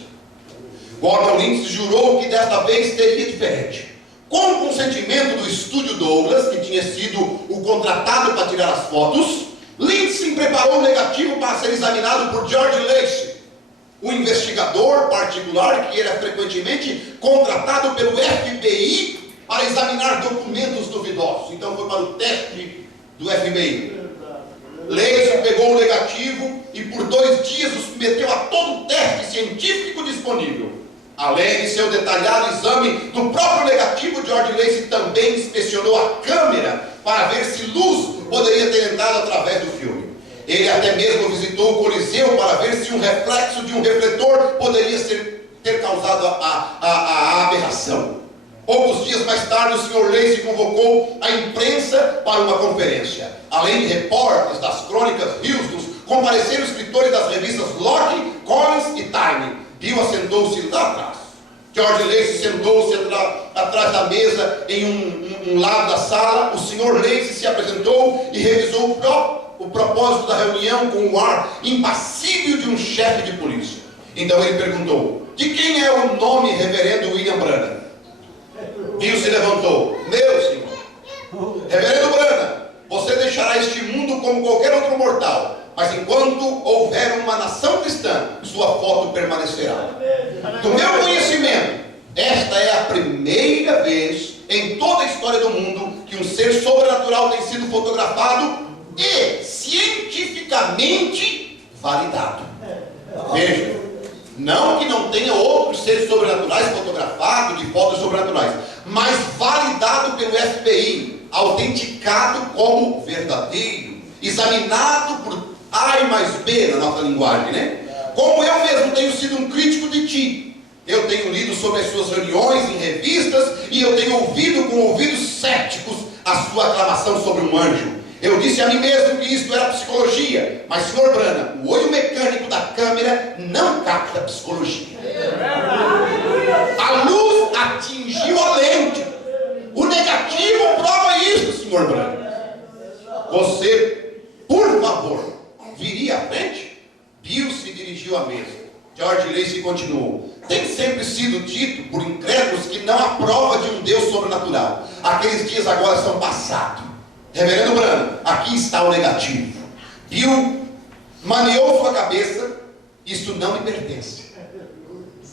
Gordon Lindsay jurou que desta vez seria diferente. Com o consentimento do estúdio Douglas, que tinha sido o contratado para tirar as fotos, Lindsay preparou um negativo para ser examinado por George Lacey, um investigador particular que era frequentemente contratado pelo FBI para examinar documentos duvidosos. Então foi para o teste do FBI. Lacey pegou o negativo e por 2 dias o submeteu a todo o teste científico disponível. Além de seu detalhado exame do próprio negativo, George Lacey também acionou a câmera para ver se luz poderia ter entrado através do filme. Ele até mesmo visitou o Coliseu para ver se um reflexo de um refletor poderia ter causado a aberração. Poucos dias mais tarde, o Sr. Lacey convocou a imprensa para uma conferência. Além de repórteres das crônicas Houston, compareceram escritores das revistas Locke, Collins e Time. Bill assentou-se lá atrás. George Lacey sentou-se atrás da mesa em um lado da sala. O Sr. Lacey se apresentou e revisou o propósito da reunião com o ar impassível de um chefe de polícia. Então ele perguntou: de quem é o nome reverendo William Branham? Bill se levantou: meu senhor, reverendo Branham, você deixará este mundo como qualquer outro mortal, mas enquanto houver uma nação cristã, sua foto permanecerá. Do meu conhecimento, esta é a primeira vez em toda a história do mundo que um ser sobrenatural tem sido fotografado e cientificamente validado. Veja, não que não tenha outros seres sobrenaturais fotografados de fotos sobrenaturais, mas validado pelo FBI, autenticado como verdadeiro, examinado por A mais B na nossa linguagem, né? Como eu mesmo tenho sido um crítico de ti, eu tenho lido sobre as suas reuniões em revistas e eu tenho ouvido com ouvidos céticos a sua aclamação sobre um anjo. Eu disse a mim mesmo que isto era psicologia, mas, Sr. Branham, o olho mecânico da câmera não capta psicologia. A luz atingiu a lente. O negativo prova isso, Sr. Branham. Você, por favor, viria à frente? Bill se dirigiu à mesa. George Lacey continuou: tem sempre sido dito por incrédulos que não há prova de um Deus sobrenatural. Aqueles dias agora são passados. Reverendo Branham, aqui está o negativo. Bill maneou sua cabeça: isto não me pertence.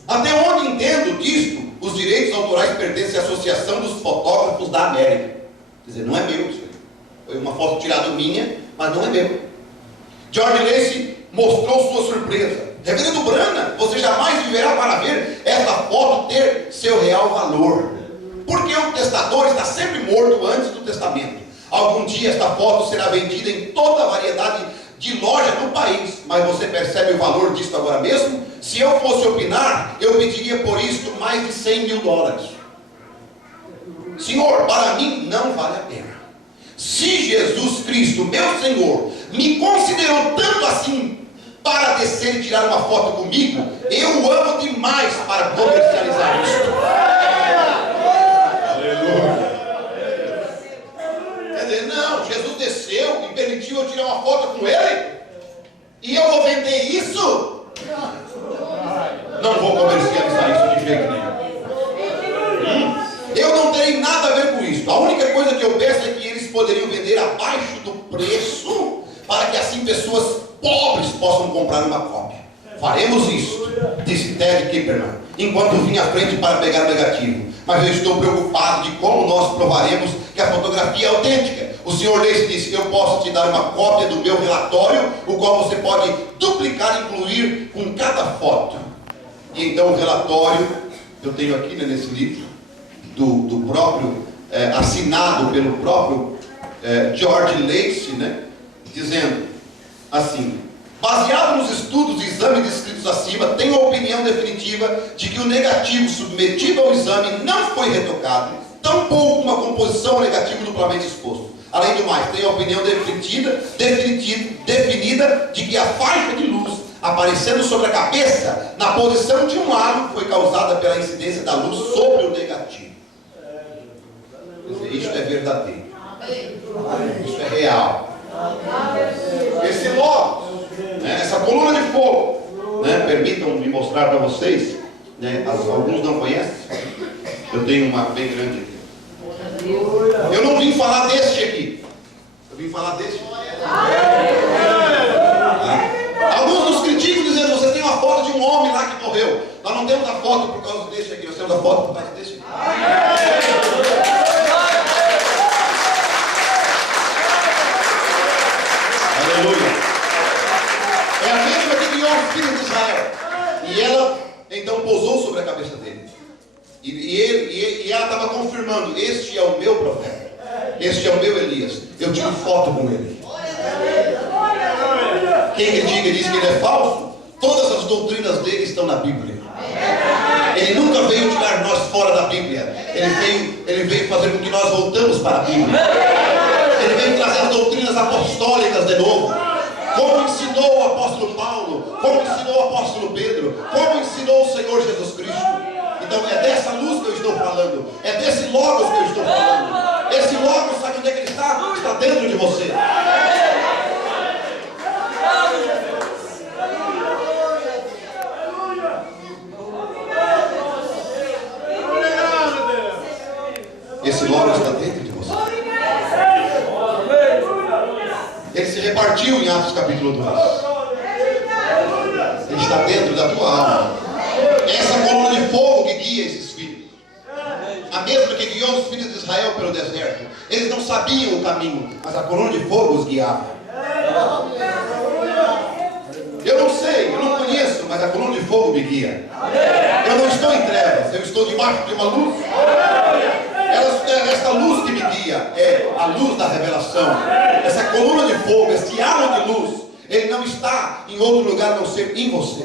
Até onde entendo disto, os direitos autorais pertencem à Associação dos Fotógrafos da América. Quer dizer, não é meu isso aí. Foi uma foto tirada minha, mas não é meu. George Lacey mostrou sua surpresa. Reverendo Branham, você jamais viverá para ver esta foto ter seu real valor, porque o testador está sempre morto antes do testamento. Algum dia esta foto será vendida em toda a variedade de lojas do país, mas você percebe o valor disso agora mesmo? Se eu fosse opinar, eu pediria por isto mais de $100 mil. Senhor, para mim não vale a pena. Se Jesus Cristo, meu Senhor, me considerou tanto assim para descer e tirar uma foto comigo, eu o amo demais para comercializar isso. Aleluia. Quer dizer, não, Jesus desceu e permitiu eu tirar uma foto com ele, e eu vou vender isso? Não vou comercializar isso de jeito nenhum. Eu não terei nada a ver com isso. A única coisa que eu peço é que eles poderiam vender abaixo do preço, para que assim pessoas pobres possam comprar uma cópia. Faremos isso, disse Ted Kipperman, enquanto vinha à frente para pegar o negativo. Mas eu estou preocupado de como nós provaremos que a fotografia é autêntica. O Sr. Lacey disse: eu posso te dar uma cópia do meu relatório, o qual você pode duplicar e incluir com cada foto. E então o relatório, eu tenho aqui, né, nesse livro, do próprio, assinado pelo próprio George Lacey, né, dizendo assim: baseado nos estudos e exames descritos acima, tenho a opinião definitiva de que o negativo submetido ao exame não foi retocado, tampouco uma composição negativa duplamente exposto. Além do mais, tenho a opinião definida de que a faixa de luz aparecendo sobre a cabeça, na posição de um lado, foi causada pela incidência da luz sobre o negativo. Quer dizer, isso é verdadeiro. Isso é real. Esse logo, né, essa coluna de fogo, né, permitam-me mostrar para vocês, né, alguns não conhecem. Eu tenho uma bem grande aqui. Eu não vim falar deste aqui, eu vim falar deste. Alguns nos criticam dizendo: você tem uma foto de um homem lá que morreu. Nós não temos a foto por causa deste aqui, nós temos a foto por causa deste aqui. Aleluia. É a mesma que criou o filho de Israel. E ela então pousou sobre a cabeça dele. E ela estava confirmando: este é o meu profeta. este é o meu Elias. Eu tiro foto com ele. Quem critica e diz que ele é falso, todas as doutrinas dele estão na Bíblia. Ele nunca veio tirar nós fora da Bíblia. Ele veio fazer com que nós voltamos para a Bíblia. Ele veio trazer as doutrinas apostólicas de novo. Como ensinou o apóstolo Paulo, como ensinou o apóstolo Pedro, como ensinou o Senhor Jesus Cristo. Então é dessa luz que eu estou falando, é desse Logos que eu estou falando. Esse Logos, sabe onde é que ele está? Está dentro de você. Esse Logos está dentro de você. Ele se repartiu em Atos capítulo 2. Ele está dentro da tua alma. Essa coluna de fogo que guia esses filhos. A mesma que guiou os filhos de Israel pelo deserto. Eles não sabiam o caminho, mas a coluna de fogo os guiava. Eu não sei, eu não conheço, mas a coluna de fogo me guia. Eu não estou em trevas, eu estou debaixo de uma luz. Essa luz que me guia é a luz da revelação. Essa coluna de fogo, esse halo de luz, ele não está em outro lugar a não ser em você.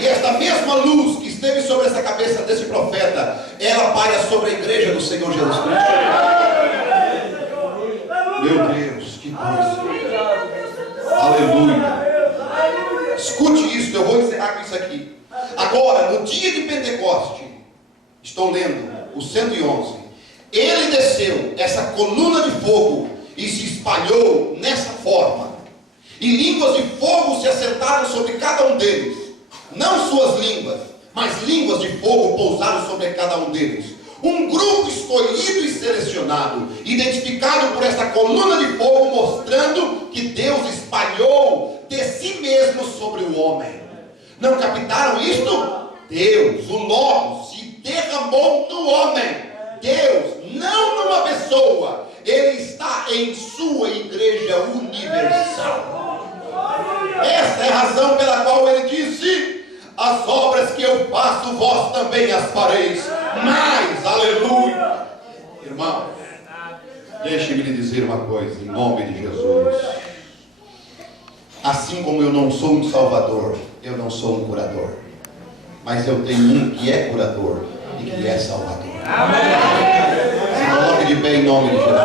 E esta mesma luz que esteve sobre essa cabeça desse profeta, ela paira sobre a igreja do Senhor Jesus Cristo. Meu Deus, que coisa. Aleluia. Escute isso, eu vou encerrar com isso aqui. Agora, no dia de Pentecoste, estou lendo o 111. Ele desceu, essa coluna de fogo, e se espalhou nessa forma. E línguas de fogo se assentaram sobre cada um deles. Não suas línguas, mas línguas de fogo pousaram sobre cada um deles. Um grupo escolhido e selecionado, identificado por essa coluna de fogo, mostrando que Deus espalhou de si mesmo sobre o homem. Não captaram isto? Deus, o Logos, se derramou no homem. Deus, não numa pessoa, Ele está em sua igreja universal. Esta é a razão pela qual Ele disse: as obras que eu faço, vós também as fareis. Mas, aleluia, irmão, deixe-me lhe dizer uma coisa, em nome de Jesus. Assim como eu não sou um salvador, eu não sou um curador, mas eu tenho um que é curador e que é salvador. Se coloque de pé em nome de Jesus.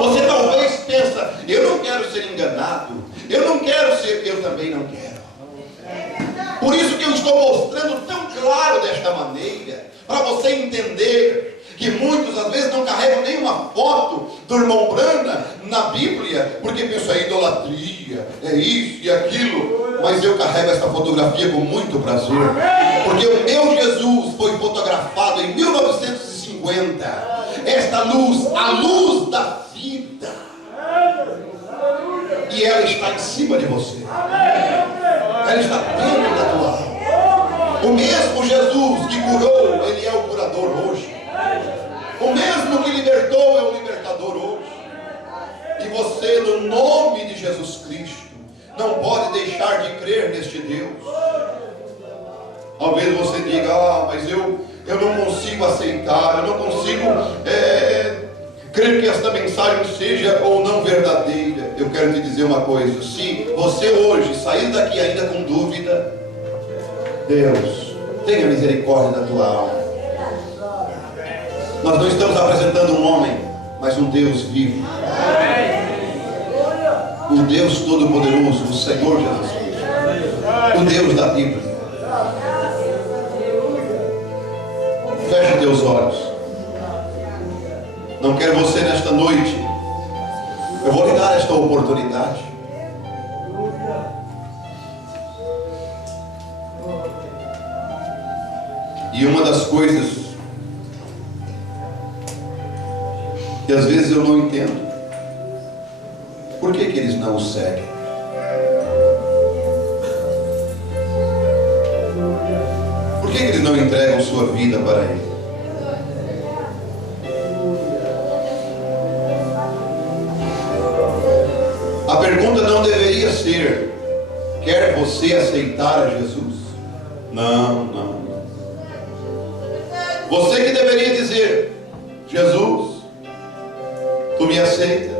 Você talvez pensa: eu não quero ser enganado, eu não quero ser, eu também não quero. Por isso que eu estou mostrando tão claro desta maneira, para você entender que muitos às vezes não carregam nenhuma foto do irmão Branda na Bíblia, porque pensam: é idolatria, é isso e aquilo. Mas eu carrego essa fotografia com muito prazer, porque o meu Jesus foi fotografado em 1950. Esta luz, a luz da vida, e ela está em cima de você. Ela está dentro da tua alma. O mesmo Jesus que curou, Ele é o curador hoje. O mesmo que libertou é o libertador hoje. E você, no nome de Jesus Cristo, não pode deixar de crer neste Deus. Talvez você diga: mas eu não consigo aceitar, eu não consigo crer que esta mensagem seja ou não verdadeira. Eu quero te dizer uma coisa: se você hoje sair daqui ainda com dúvida, Deus, tenha misericórdia da tua alma. Nós não estamos apresentando um homem, mas um Deus vivo. O Deus Todo-Poderoso, o Senhor Jesus Cristo, o Deus da Bíblia. Feche teus olhos. Não quero você nesta noite. Eu vou lhe dar esta oportunidade. E uma das coisas que às vezes eu não entendo: por que eles não o seguem? Por que eles não entregam sua vida para Ele? A pergunta não deveria ser: quer você aceitar a Jesus? Não. Você que deveria dizer: Jesus, aceita?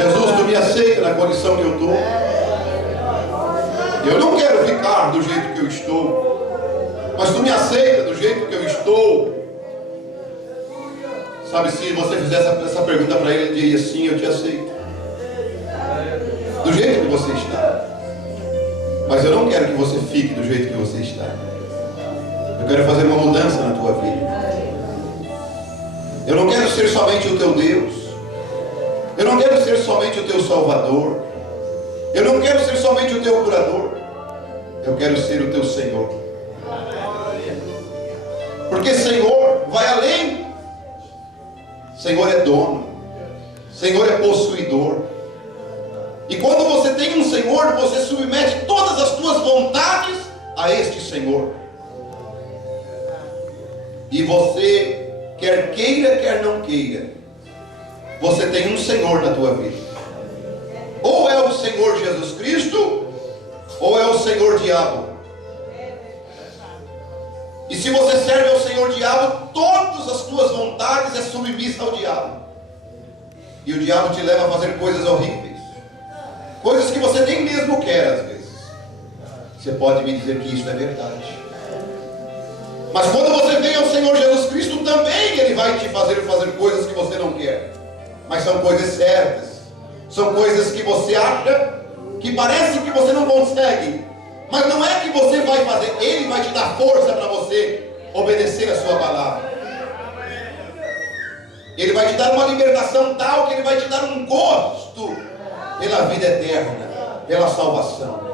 Jesus, tu me aceita na condição que eu estou? Eu não quero ficar do jeito que eu estou, mas tu me aceita do jeito que eu estou. Sabe, se você fizesse essa pergunta para ele, ele diria sim, eu te aceito, do jeito que você está. Mas eu não quero que você fique do jeito que você está. Eu quero fazer uma mudança na tua vida. Eu não quero ser somente o teu Deus. Eu não quero ser somente o teu Salvador. Eu não quero ser somente o teu curador. Eu quero ser o teu Senhor. Porque Senhor vai além. Senhor é dono. Senhor é possuidor. E quando você tem um Senhor, você submete todas as tuas vontades a este Senhor. E você, quer queira, quer não queira, você tem um Senhor na tua vida. Ou é o Senhor Jesus Cristo, ou é o Senhor Diabo. E se você serve ao Senhor Diabo, todas as tuas vontades é submissa ao diabo. E o diabo te leva a fazer coisas horríveis, coisas que você nem mesmo quer às vezes. Você pode me dizer que isso é verdade. Mas quando você vem ao Senhor Jesus Cristo, também Ele vai te fazer coisas que você não quer. Mas são coisas certas. São coisas que você acha que parece que você não consegue. Mas não é que você vai fazer. Ele vai te dar força para você obedecer a sua palavra. Ele vai te dar uma libertação tal que Ele vai te dar um gosto pela vida eterna, pela salvação.